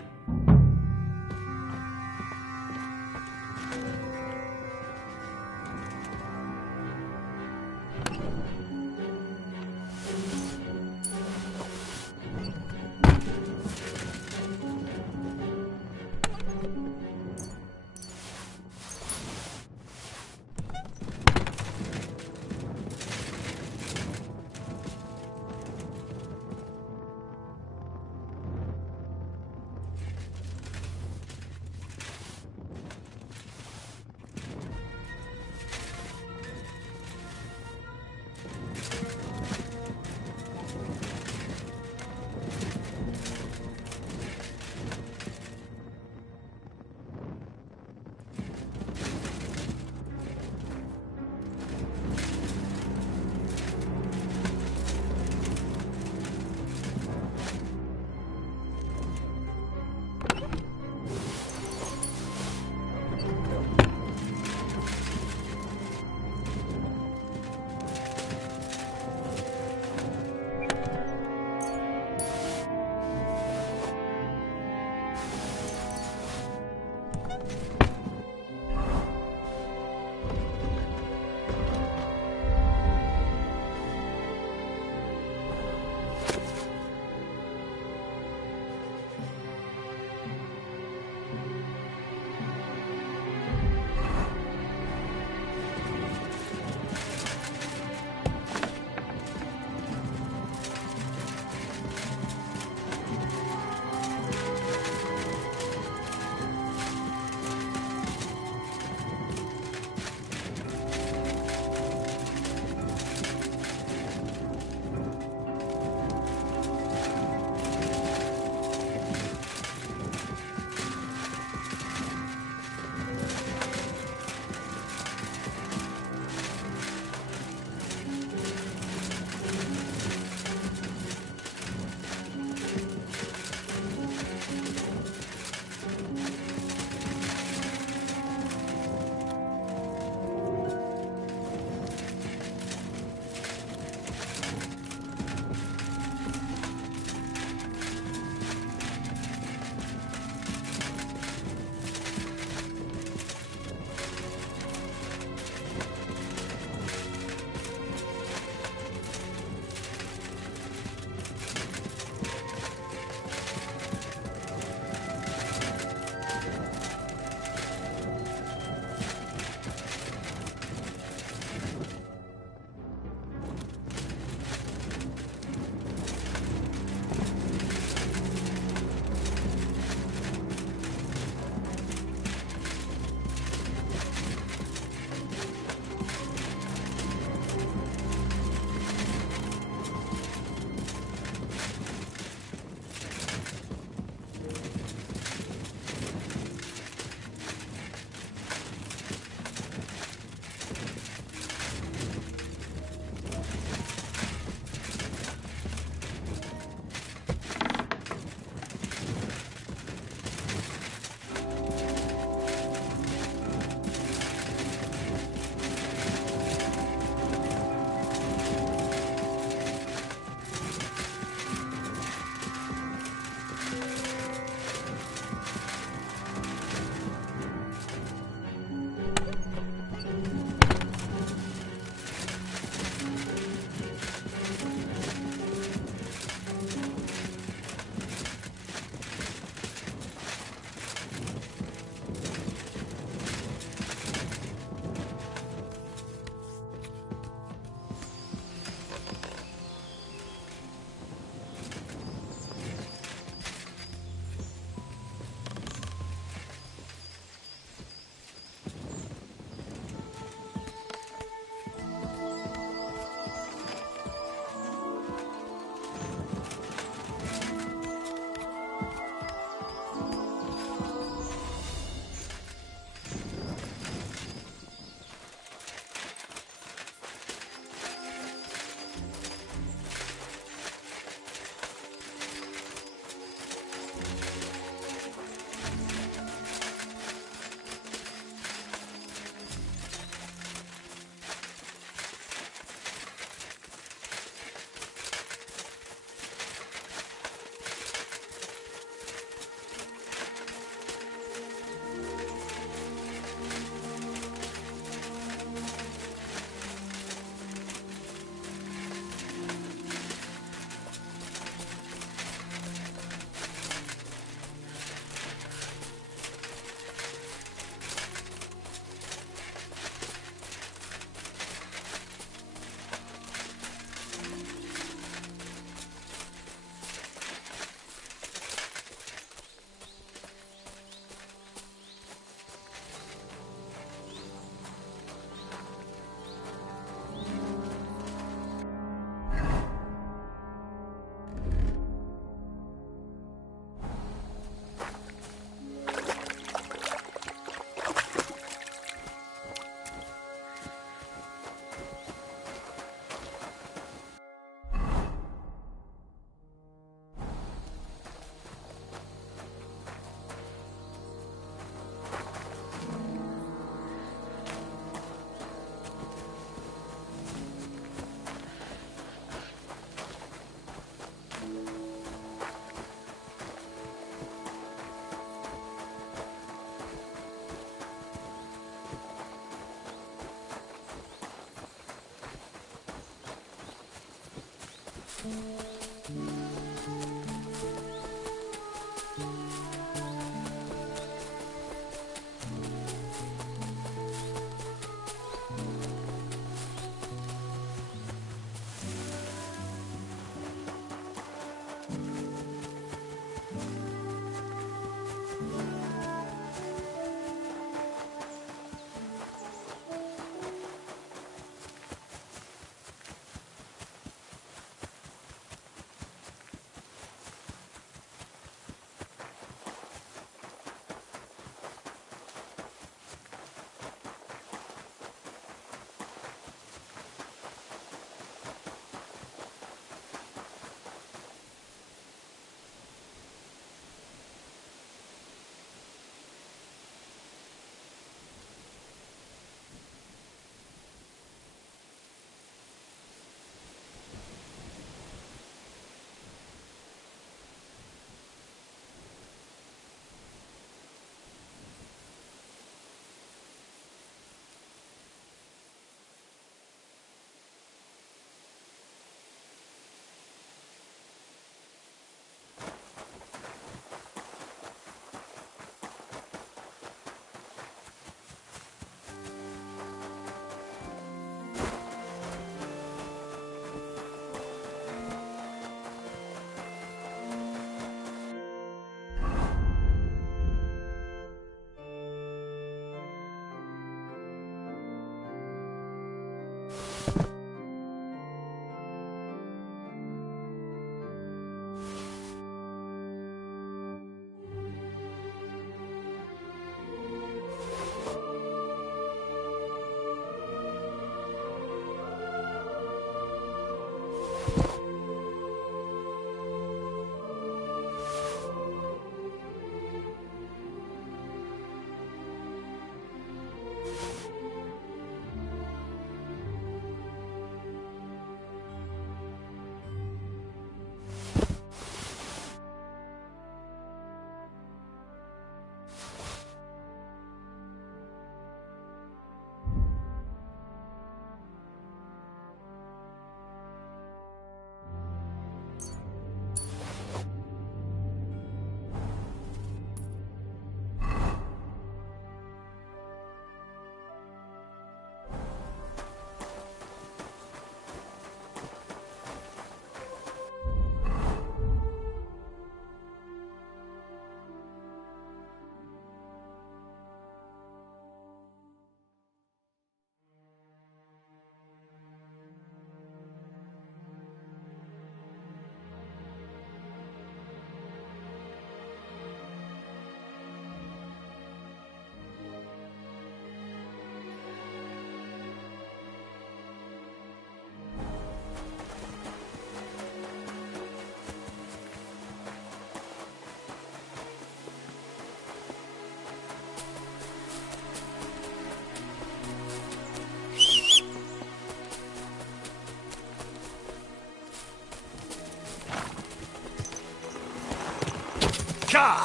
Ka!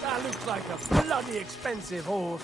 That looks like a bloody expensive horse.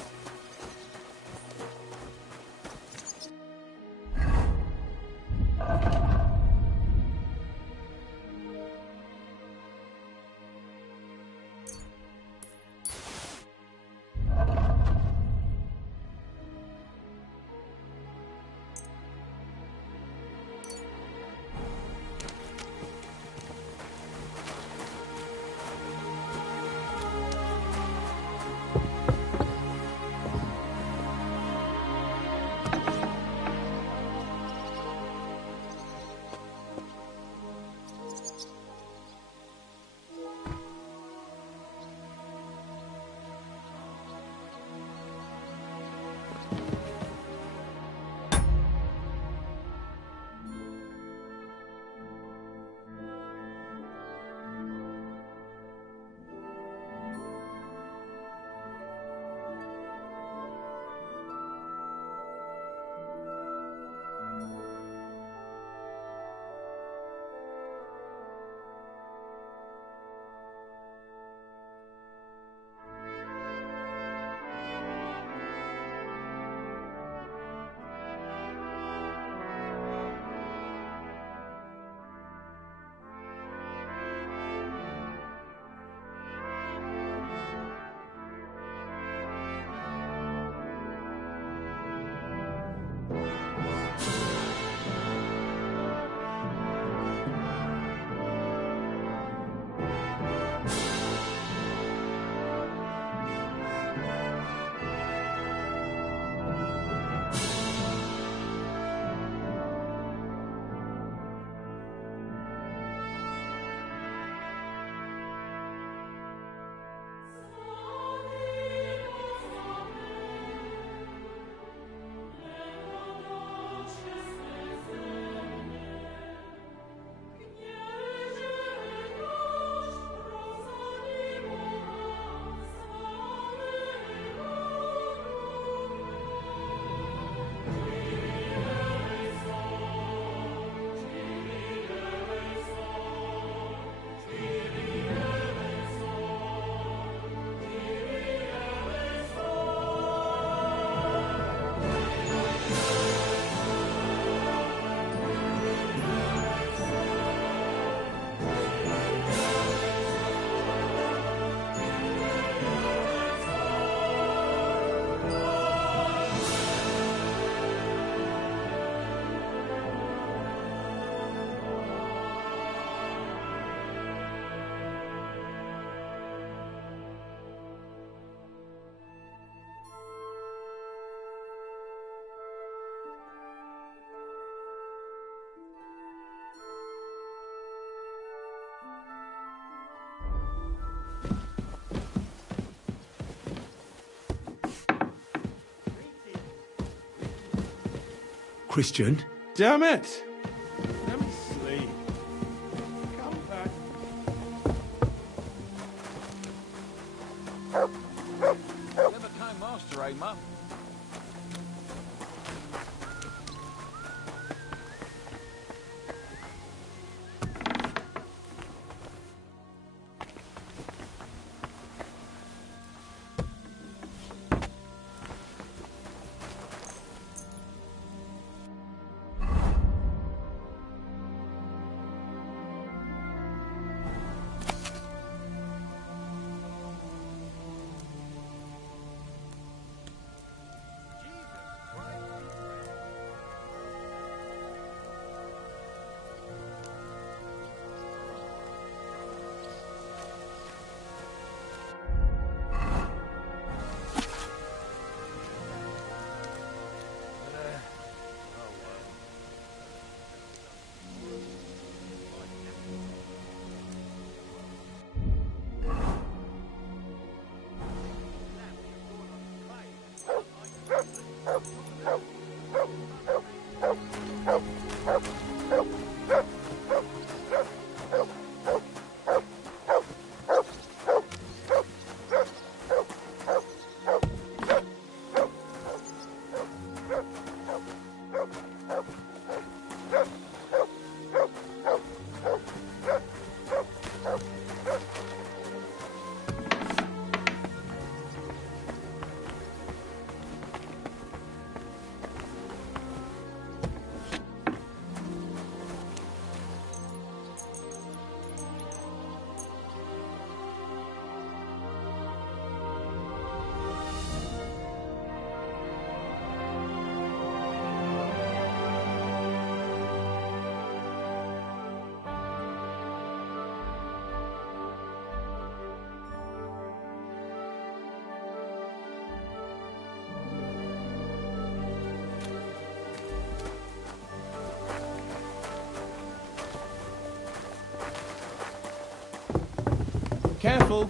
Christian? Damn it! Let me sleep. Come back. Never time master, eh, Mum? Careful.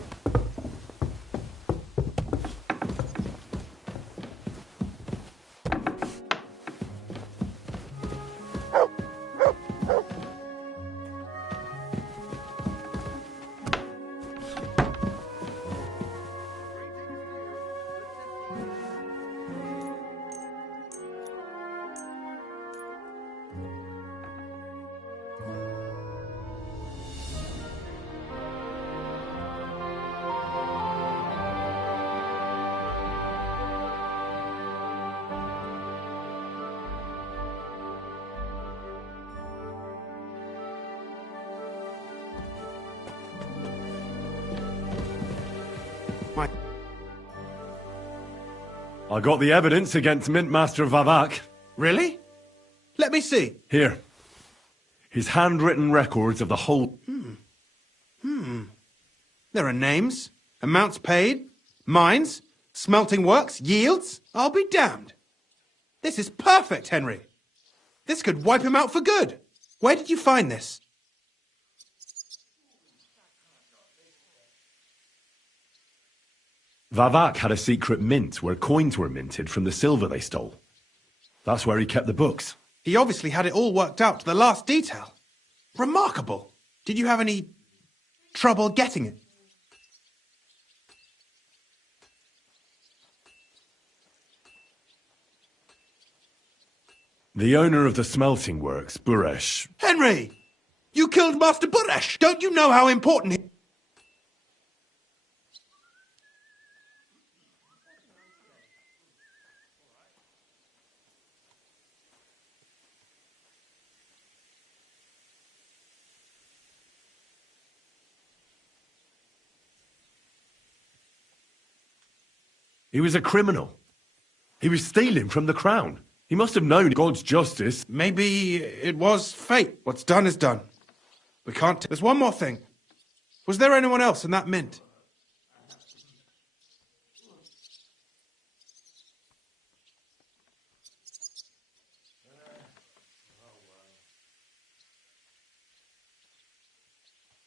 I got the evidence against Mint Master Vavak. Really? Let me see. Here. His handwritten records of the whole... There are names, amounts paid, mines, smelting works, yields. I'll be damned. This is perfect, Henry. This could wipe him out for good. Where did you find this? Vavak had a secret mint where coins were minted from the silver they stole. That's where he kept the books. He obviously had it all worked out to the last detail. Remarkable. Did you have any trouble getting it? The owner of the smelting works, Buresh... Henry! You killed Master Buresh! Don't you know how important he... He was a criminal. He was stealing from the crown. He must have known God's justice. Maybe it was fate. What's done is done. We can't... There's one more thing. Was there anyone else in that mint?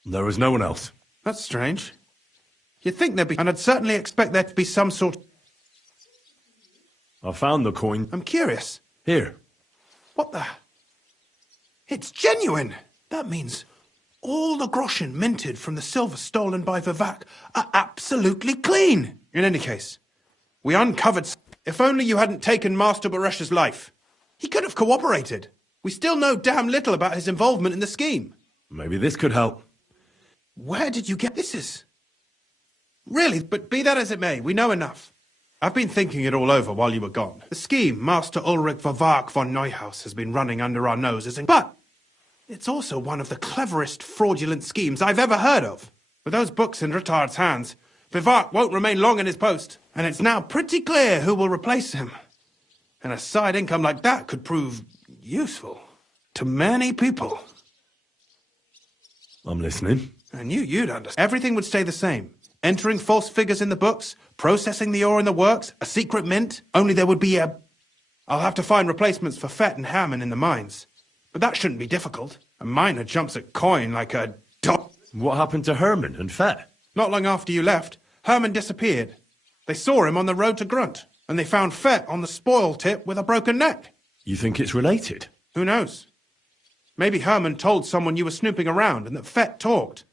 There was no one else. That's strange. You'd think there'd be... And I'd certainly expect there to be some sort... I found the coin. I'm curious. Here. What the? It's genuine! That means all the groschen minted from the silver stolen by Vivak are absolutely clean! In any case, we uncovered... If only you hadn't taken Master Baresh's life. He could have cooperated. We still know damn little about his involvement in the scheme. Maybe this could help. Where did you get this? Really, but be that as it may, we know enough. I've been thinking it all over while you were gone. The scheme Master Ulrich Vivak von Neuhaus has been running under our noses, but it's also one of the cleverest fraudulent schemes I've ever heard of. With those books in Rittard's hands, Vivak won't remain long in his post, and it's now pretty clear who will replace him. And a side income like that could prove useful to many people. I'm listening. And you'd understand. Everything would stay the same. Entering false figures in the books, processing the ore in the works, a secret mint. Only there would be a... I'll have to find replacements for Fett and Hammond in the mines. But that shouldn't be difficult. A miner jumps at coin like a dog. What happened to Herman and Fett? Not long after you left, Herman disappeared. They saw him on the road to Grunt, and they found Fett on the spoil tip with a broken neck. You think it's related? Who knows? Maybe Herman told someone you were snooping around and that Fett talked.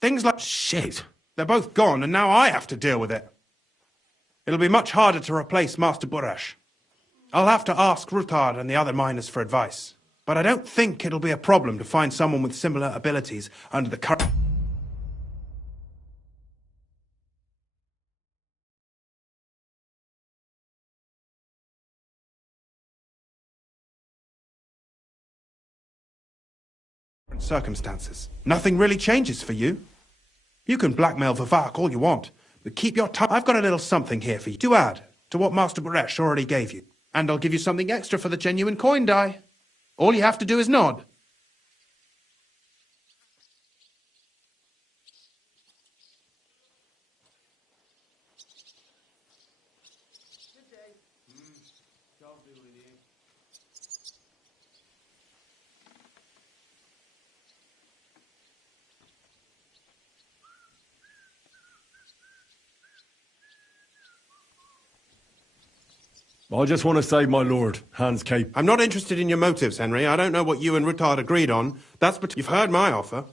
Things like... Shit. They're both gone, and now I have to deal with it. It'll be much harder to replace Master Buresh. I'll have to ask Ruthard and the other miners for advice. But I don't think it'll be a problem to find someone with similar abilities under the current... circumstances. Nothing really changes for you. You can blackmail Vivak all you want, but keep your tongue. I've got a little something here for you to add to what Master Buresh already gave you. And I'll give you something extra for the genuine coin die. All you have to do is nod. I just want to save my lord, Hans Cape. I'm not interested in your motives, Henry. I don't know what you and Ruttard agreed on. You've heard my offer.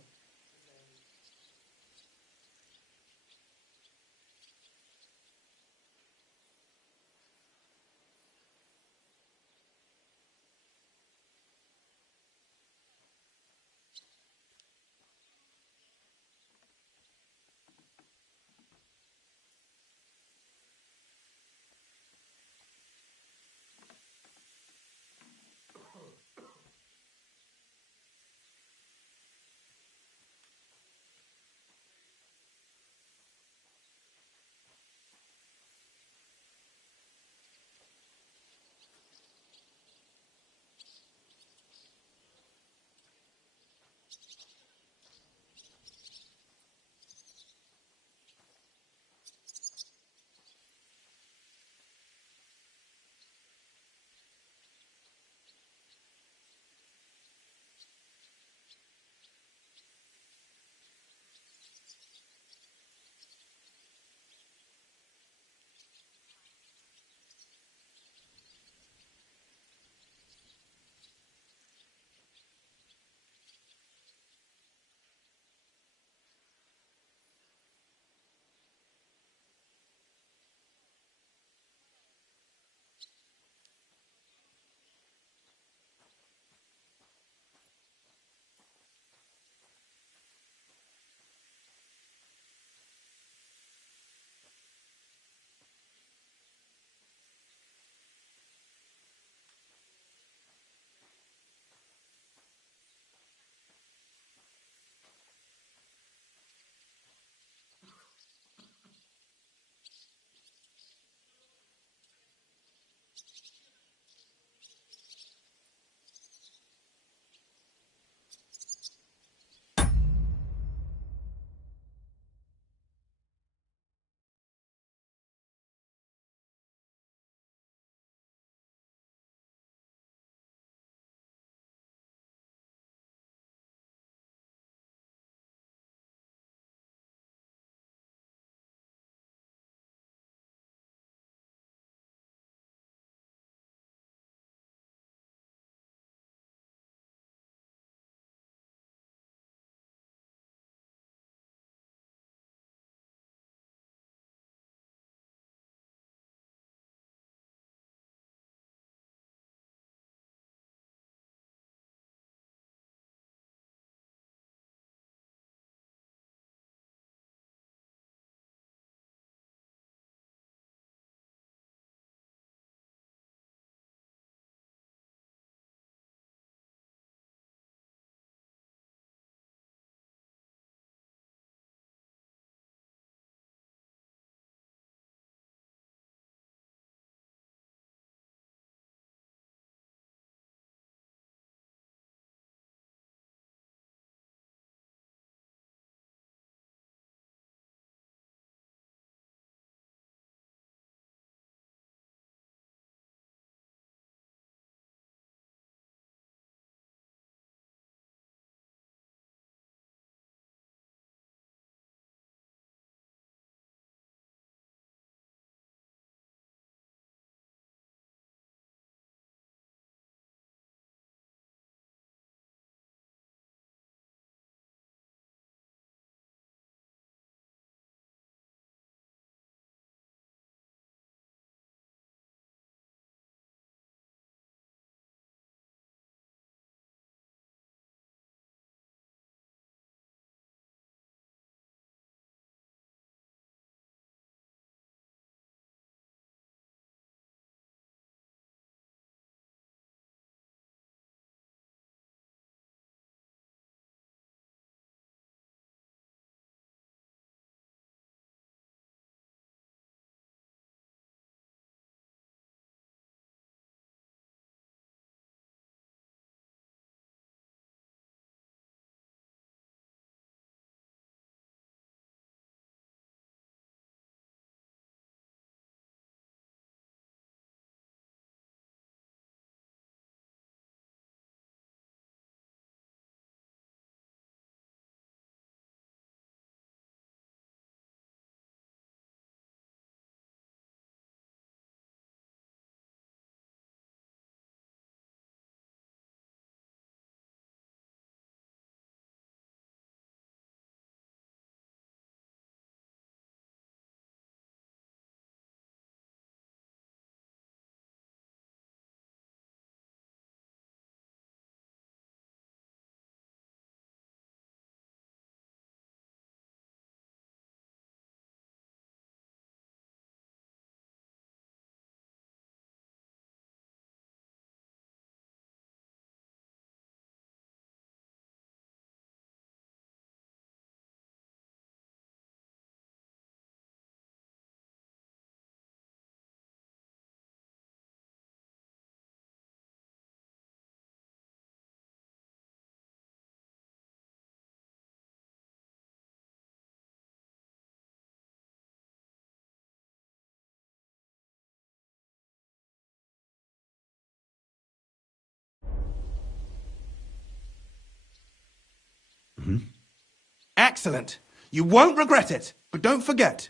Excellent. You won't regret it. But don't forget,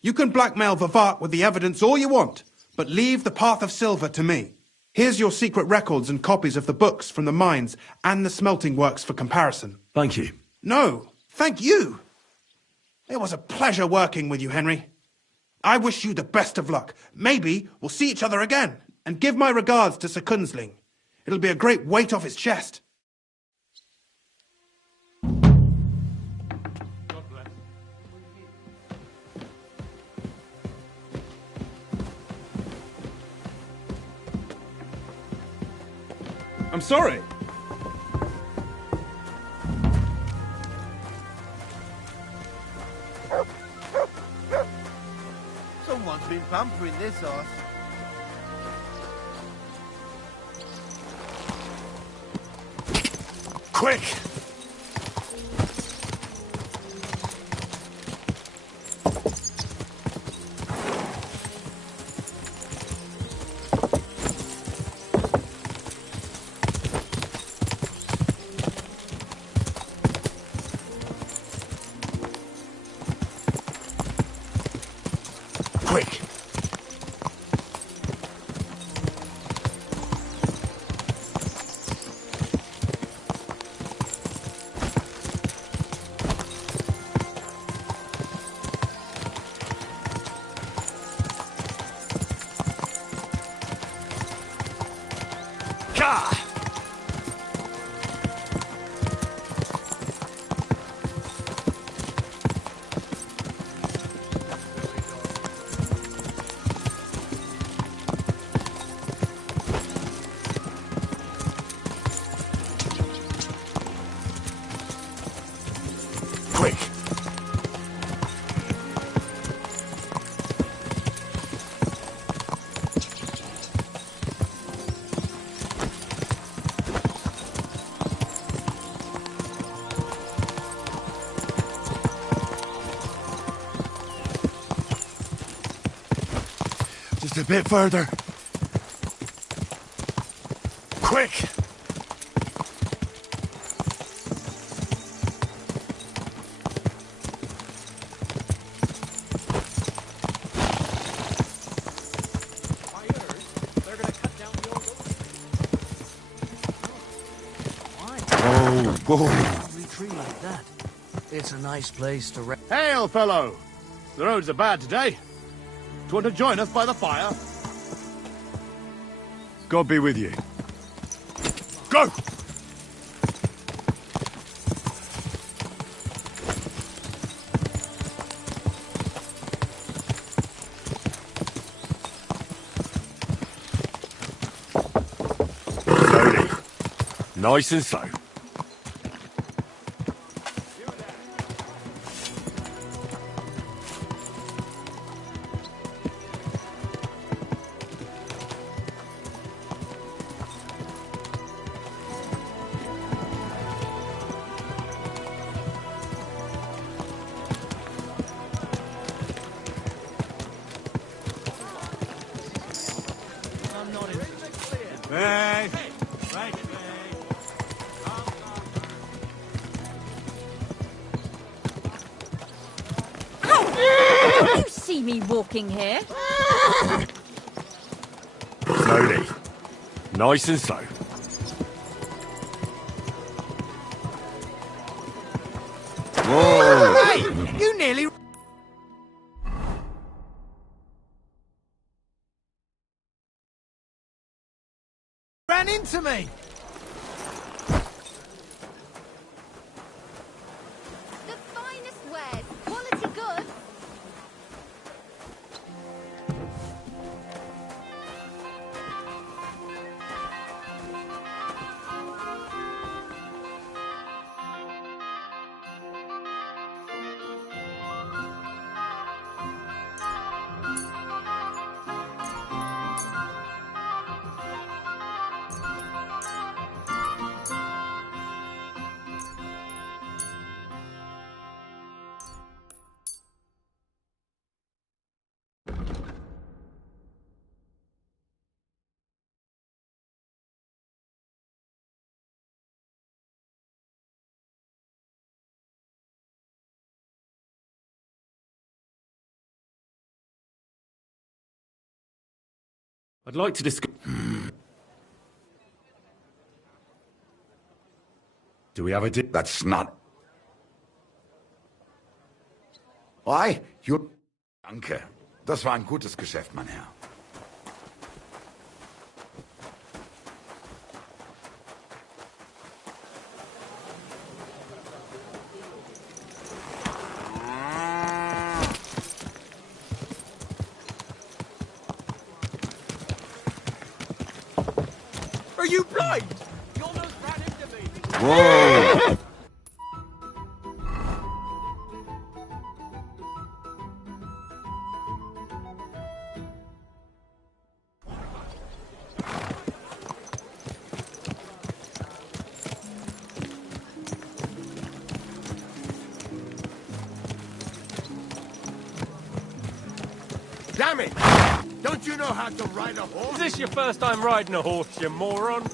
you can blackmail Vivart with the evidence all you want, but leave the Path of Silver to me. Here's your secret records and copies of the books from the mines and the smelting works for comparison. Thank you. No, thank you. It was a pleasure working with you, Henry. I wish you the best of luck. Maybe we'll see each other again. And give my regards to Sir Kunzling. It'll be a great weight off his chest. I'm sorry. Someone's been pampering this horse. Quick! Quick! Gah! Quick! Just a bit further. Quick! Oh, whoa. Lovely tree like that. It's a nice place to rest. Hail, fellow! The roads are bad today. Do you want to join us by the fire? God be with you. Go! Slowly. Nice and slow. Hey! You see me walking here? Slowly. Nice and slow. Whoa! Hey! You nearly... ran into me! The finest wares, quality goods. I'd like to discuss... Do we have a deal? That's not... Oi, Danke. Das war ein gutes Geschäft, mein Herr. Are you blind? You almost ran into me. Whoa! Damn it! Don't you know how to ride a horse? Is this your first time riding a horse, you moron?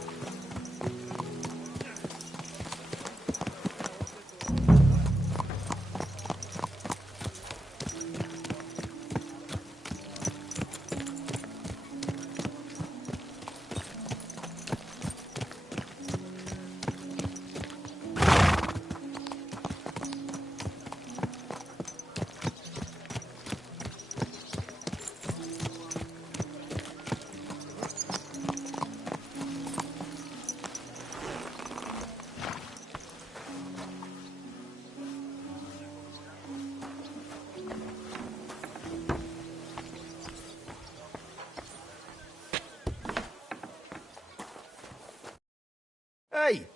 Hey,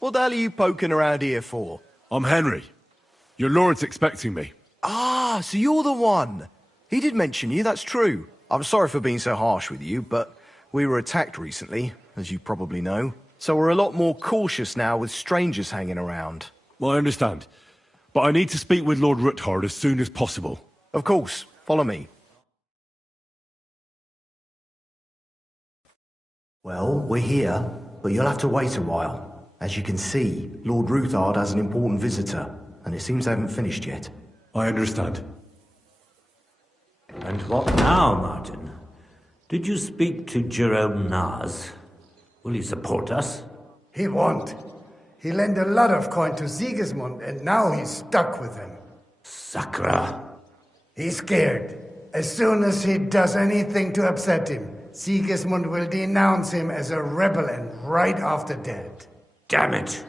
what the hell are you poking around here for? I'm Henry. Your lord's expecting me. Ah, so you're the one. He did mention you, that's true. I'm sorry for being so harsh with you, but we were attacked recently, as you probably know. So we're a lot more cautious now with strangers hanging around. Well, I understand. But I need to speak with Lord Ruthard as soon as possible. Of course, follow me. Well, we're here, but you'll have to wait a while. As you can see, Lord Ruthard has an important visitor, and it seems they haven't finished yet. I understand. And what now, Martin? Did you speak to Jerome Naz? Will he support us? He won't. He lent a lot of coin to Sigismund, and now he's stuck with him. Sakra. He's scared. As soon as he does anything to upset him, Sigismund will denounce him as a rebel and right after dead. Damn it!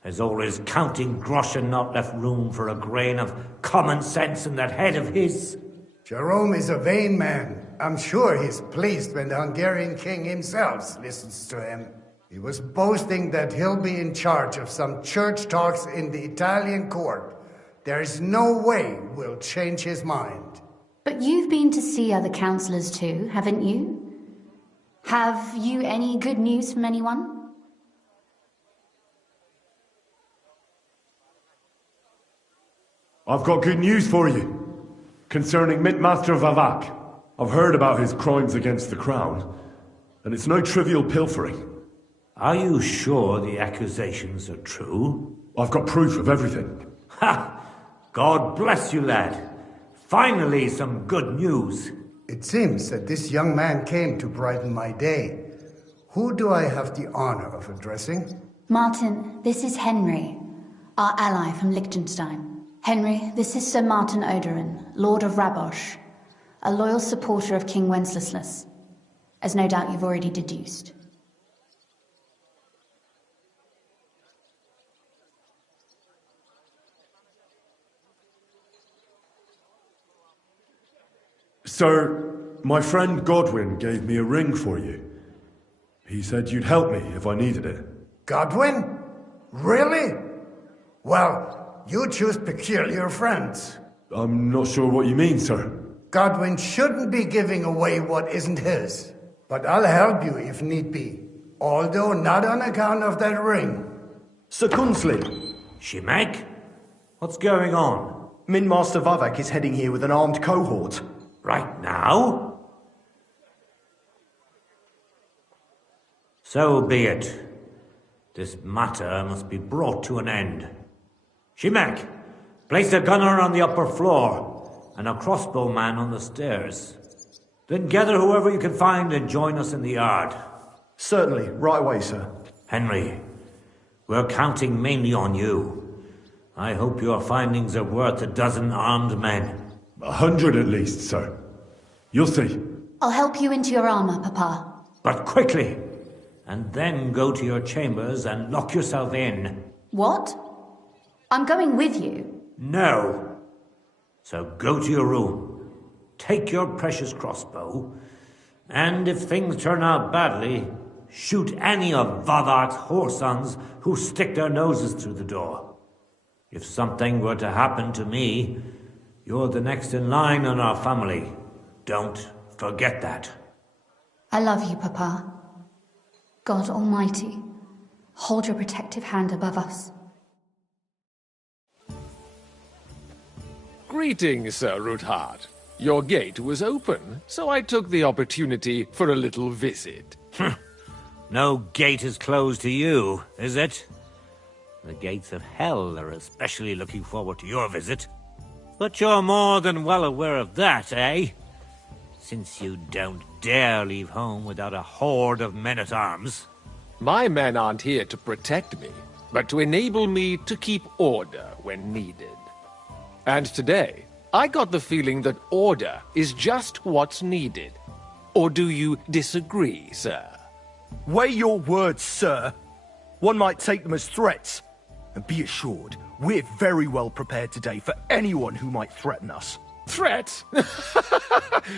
Has all his counting groschen not left room for a grain of common sense in that head of his? Jerome is a vain man. I'm sure he's pleased when the Hungarian king himself listens to him. He was boasting that he'll be in charge of some church talks in the Italian court. There's no way we'll change his mind. But you've been to see other councillors too, haven't you? Have you any good news from anyone? I've got good news for you. Concerning Mintmaster Vavak. I've heard about his crimes against the crown, and it's no trivial pilfering. Are you sure the accusations are true? I've got proof of everything. Ha! God bless you, lad. Finally, some good news. It seems that this young man came to brighten my day. Who do I have the honor of addressing? Martin, this is Henry, our ally from Liechtenstein. Henry, this is Sir Martin Oderin, Lord of Rabosh, a loyal supporter of King Wenceslas, as no doubt you've already deduced. Sir, my friend Godwin gave me a ring for you. He said you'd help me if I needed it. Godwin? Really? Well, you choose peculiar friends. I'm not sure what you mean, sir. Godwin shouldn't be giving away what isn't his. But I'll help you if need be. Although not on account of that ring. Sir Kunsley. Shimek? What's going on? Mintmaster Vavak is heading here with an armed cohort. Right now? So be it. This matter must be brought to an end. Shimek, place a gunner on the upper floor and a crossbowman on the stairs. Then gather whoever you can find and join us in the yard. Certainly, right away, sir. Henry, we're counting mainly on you. I hope your findings are worth 12 armed men. 100 at least, sir. You'll see. I'll help you into your armor, Papa. But quickly! And then go to your chambers and lock yourself in. What? I'm going with you. No. So go to your room. Take your precious crossbow. And if things turn out badly, shoot any of Vadark's whoresons who stick their noses through the door. If something were to happen to me, you're the next in line in our family. Don't forget that. I love you, Papa. God Almighty, hold your protective hand above us. Greetings, Sir Ruthard. Your gate was open, so I took the opportunity for a little visit. No gate is closed to you, is it? The gates of hell are especially looking forward to your visit. But you're more than well aware of that, eh? Since you don't dare leave home without a horde of men-at-arms. My men aren't here to protect me, but to enable me to keep order when needed. And today, I got the feeling that order is just what's needed. Or do you disagree, sir? Weigh your words, sir. One might take them as threats. And be assured, we're very well prepared today for anyone who might threaten us. Threat?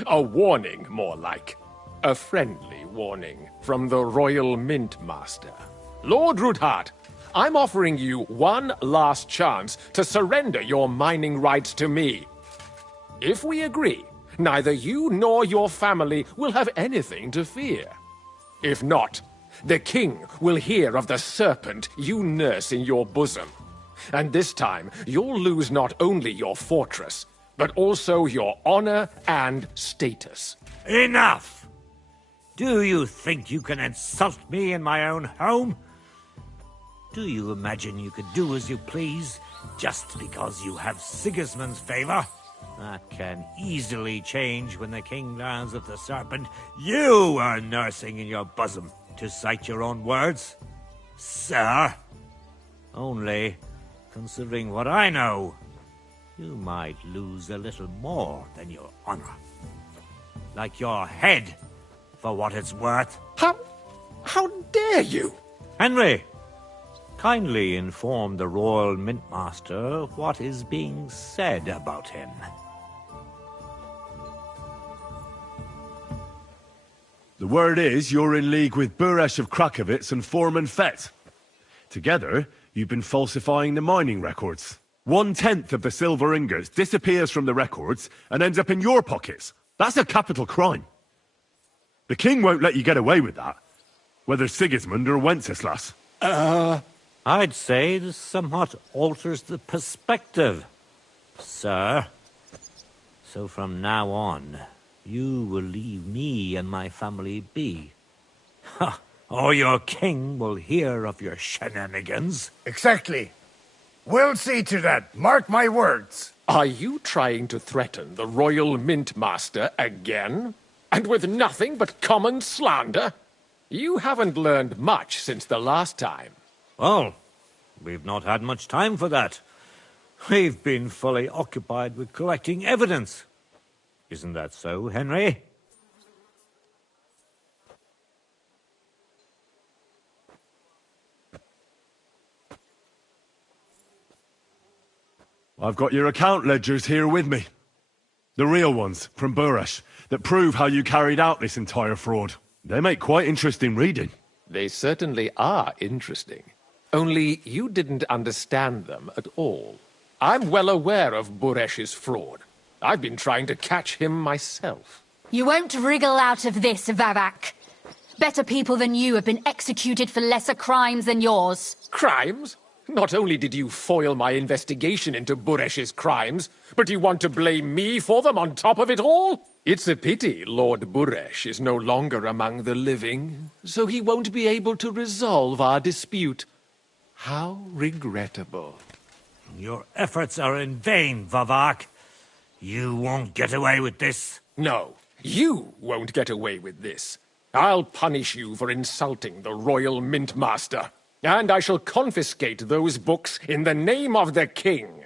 A warning, more like. A friendly warning from the Royal Mint Master. Lord Ruthard, I'm offering you one last chance to surrender your mining rights to me. If we agree, neither you nor your family will have anything to fear. If not, the king will hear of the serpent you nurse in your bosom. And this time, you'll lose not only your fortress, but also your honor and status. Enough! Do you think you can insult me in my own home? Do you imagine you could do as you please, just because you have Sigismund's favor? That can easily change when the king learns of the serpent you are nursing in your bosom, to cite your own words. Sir, only, considering what I know, you might lose a little more than your honor. Like your head, for what it's worth. How dare you? Henry, kindly inform the Royal Mintmaster what is being said about him. The word is you're in league with Buresh of Krakowitz and Foreman Fett. Together, you've been falsifying the mining records. 1/10 of the silver ingots disappears from the records and ends up in your pockets. That's a capital crime. The king won't let you get away with that, whether Sigismund or Wenceslas. I'd say this somewhat alters the perspective, sir. So from now on, you will leave me and my family be. Or your king will hear of your shenanigans. Exactly. We'll see to that. Mark my words. Are you trying to threaten the Royal Mint Master again? And with nothing but common slander? You haven't learned much since the last time. Well, we've not had much time for that. We've been fully occupied with collecting evidence. Isn't that so, Henry? I've got your account ledgers here with me. The real ones, from Buresh, that prove how you carried out this entire fraud. They make quite interesting reading. They certainly are interesting. Only you didn't understand them at all. I'm well aware of Buresh's fraud. I've been trying to catch him myself. You won't wriggle out of this, Vavak. Better people than you have been executed for lesser crimes than yours. Crimes? Not only did you foil my investigation into Buresh's crimes, but you want to blame me for them on top of it all? It's a pity Lord Buresh is no longer among the living, so he won't be able to resolve our dispute. How regrettable. Your efforts are in vain, Vavak. You won't get away with this. No, You won't get away with this. I'll punish you for insulting the Royal Mint Master, and I shall confiscate those books in the name of the king.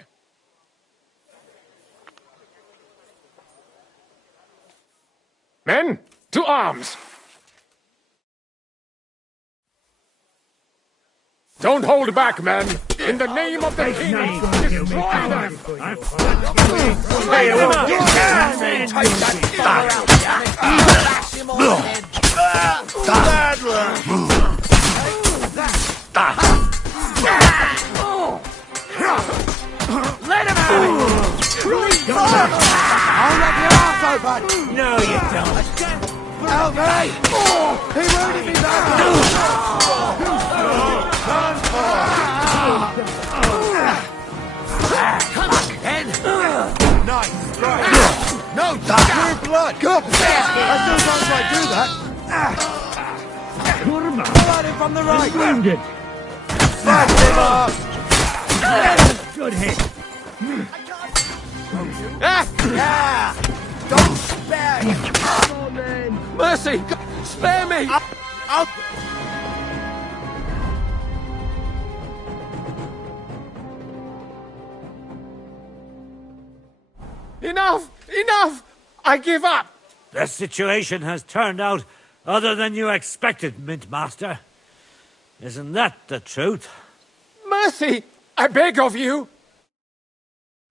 Men, to arms! Don't hold back, men! In the name of the king, destroy them! Let him have it! I'll let your ass open! No, you don't. Help me! He won't hit me back! Come on, Ken! Nice strike! No, that's your blood! Good! That's sometimes I do that! Pull at him from the right! Wounded! Smash him up! Good hit! Don't spare him! Come on, then! Mercy! Spare me! Enough! Enough! I give up! The situation has turned out other than you expected, Mint Master. Isn't that the truth? Mercy! I beg of you!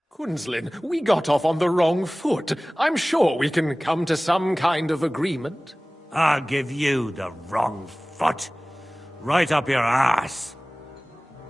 Quinslin, we got off on the wrong foot. I'm sure we can come to some kind of agreement. I'll give you the wrong foot. Right up your ass.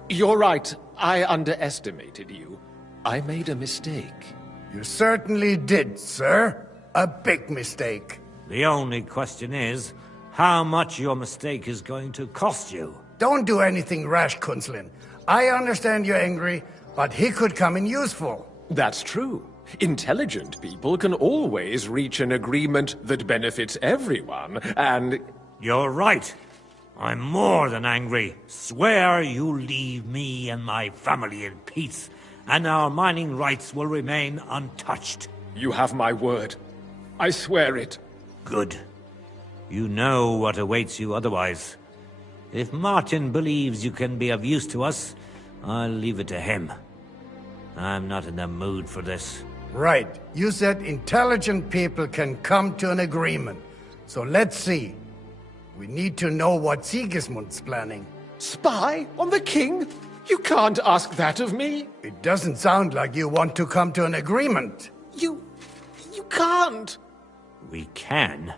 You're right. I underestimated you. I made a mistake. You certainly did, sir. A big mistake. The only question is, how much your mistake is going to cost you. Don't do anything rash, Kunslin. I understand you're angry, but he could come in useful. That's true. Intelligent people can always reach an agreement that benefits everyone, and... You're right. I'm more than angry. Swear you leave me and my family in peace, and our mining rights will remain untouched. You have my word. I swear it. Good. You know what awaits you otherwise. If Martin believes you can be of use to us, I'll leave it to him. I'm not in the mood for this. Right. You said intelligent people can come to an agreement. So let's see. We need to know what Sigismund's planning. Spy on the king? You can't ask that of me. It doesn't sound like you want to come to an agreement. You can't. We can,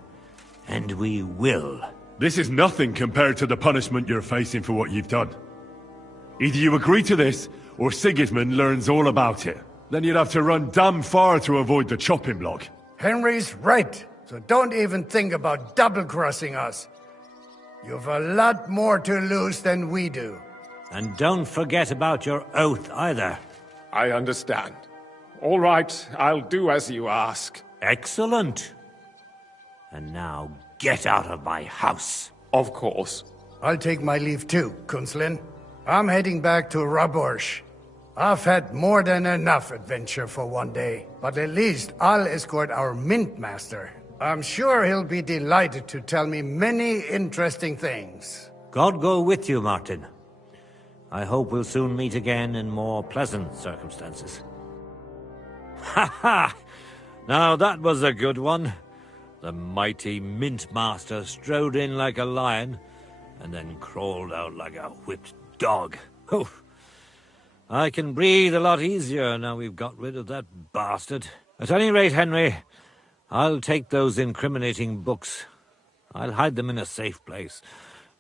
and we will. This is nothing compared to the punishment you're facing for what you've done. Either you agree to this, or Sigismund learns all about it. Then you'd have to run damn far to avoid the chopping block. Henry's right, so don't even think about double-crossing us. You've a lot more to lose than we do. And don't forget about your oath either. I understand. All right, I'll do as you ask. Excellent. And now get out of my house. Of course. I'll take my leave too, Kunslin. I'm heading back to Raborsh. I've had more than enough adventure for one day, but at least I'll escort our Mint Master. I'm sure he'll be delighted to tell me many interesting things. God go with you, Martin. I hope we'll soon meet again in more pleasant circumstances. Ha ha! Now that was a good one. The mighty Mint Master strode in like a lion, and then crawled out like a whipped dog. Oof. I can breathe a lot easier now we've got rid of that bastard. At any rate, Henry, I'll take those incriminating books. I'll hide them in a safe place,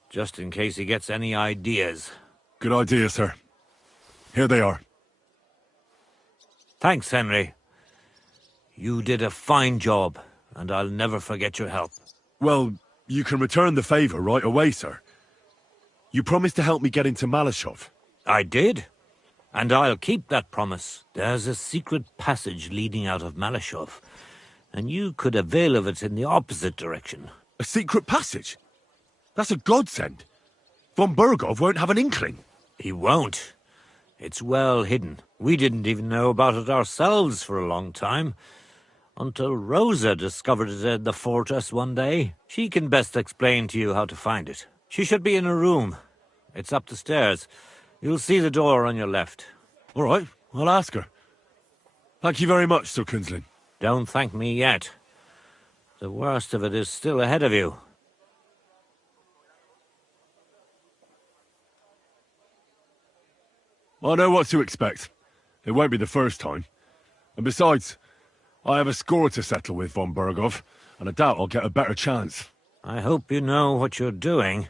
just in case he gets any ideas. Good idea, sir. Here they are. Thanks, Henry. You did a fine job, and I'll never forget your help. Well, you can return the favor right away, sir. You promised to help me get into Malashov. I did. And I'll keep that promise. There's a secret passage leading out of Malashov, and you could avail of it in the opposite direction. A secret passage? That's a godsend. Von Burgov won't have an inkling. He won't. It's well hidden. We didn't even know about it ourselves for a long time. Until Rosa discovered it in the fortress one day. She can best explain to you how to find it. She should be in her room. It's up the stairs. You'll see the door on your left. All right, I'll ask her. Thank you very much, Sir Kinsling. Don't thank me yet. The worst of it is still ahead of you. I know what to expect. It won't be the first time. And besides, I have a score to settle with von Berghoff, and I doubt I'll get a better chance. I hope you know what you're doing.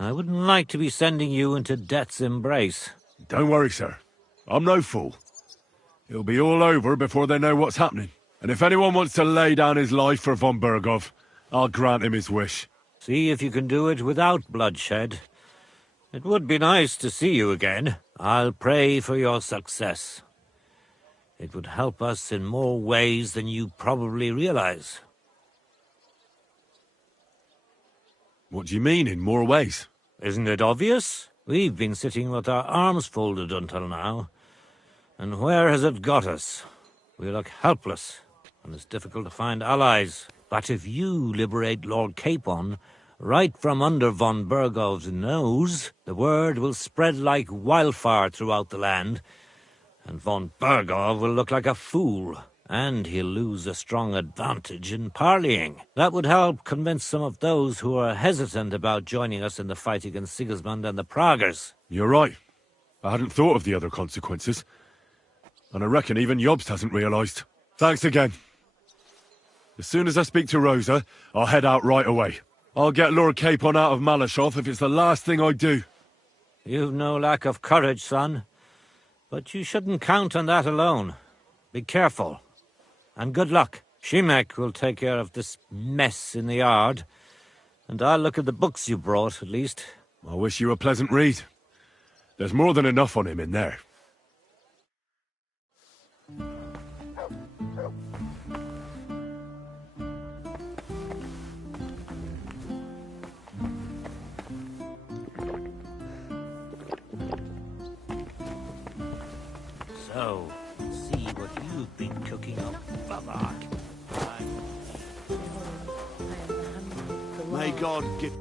I wouldn't like to be sending you into death's embrace. Don't worry, sir. I'm no fool. It'll be all over before they know what's happening. And if anyone wants to lay down his life for von Berghoff, I'll grant him his wish. See if you can do it without bloodshed. It would be nice to see you again. I'll pray for your success. It would help us in more ways than you probably realize. What do you mean, in more ways? Isn't it obvious? We've been sitting with our arms folded until now. And where has it got us? We look helpless, and it's difficult to find allies. But if you liberate Lord Capon, right from under von Berghoff's nose, the word will spread like wildfire throughout the land, and von Berghoff will look like a fool, and he'll lose a strong advantage in parleying. That would help convince some of those who are hesitant about joining us in the fight against Sigismund and the Praguers. You're right. I hadn't thought of the other consequences. And I reckon even Jobst hasn't realised. Thanks again. As soon as I speak to Rosa, I'll head out right away. I'll get Lord Capon out of Malashov if it's the last thing I do. You've no lack of courage, son. But you shouldn't count on that alone. Be careful. And good luck. Shimek will take care of this mess in the yard. And I'll look at the books you brought, at least. I wish you a pleasant read. There's more than enough on him in there. So, see what you've been cooking up, Babak. May God give...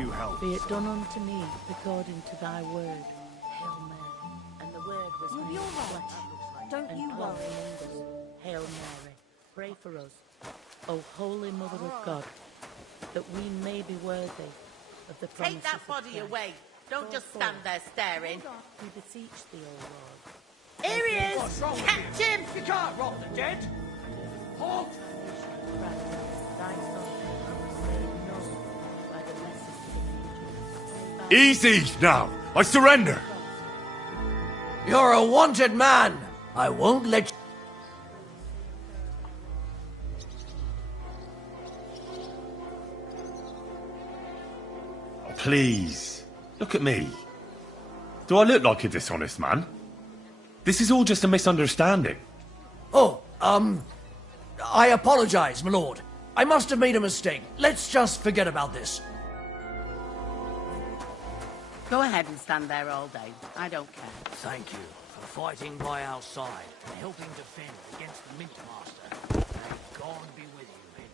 you health. Be it done unto me according to thy word. Hail Mary. And the word was You'll be made all right. flesh. Don't and you dwelt worry. among us. Hail Mary. Pray for us, O Holy Mother of God, that we may be worthy of the promises Take that of body Christ. away. Don't just stand there staring. We beseech thee, O Lord. Here he is! Catch him! You can't rob the dead! Halt! Easy now! I surrender! You're a wanted man! I won't let you... Please, look at me. Do I look like a dishonest man? This is all just a misunderstanding. Oh, I apologize, my lord. I must have made a mistake. Let's just forget about this. Go ahead and stand there all day. I don't care. Thank you for fighting by our side and helping defend against the Mint Master. May God be with you, men.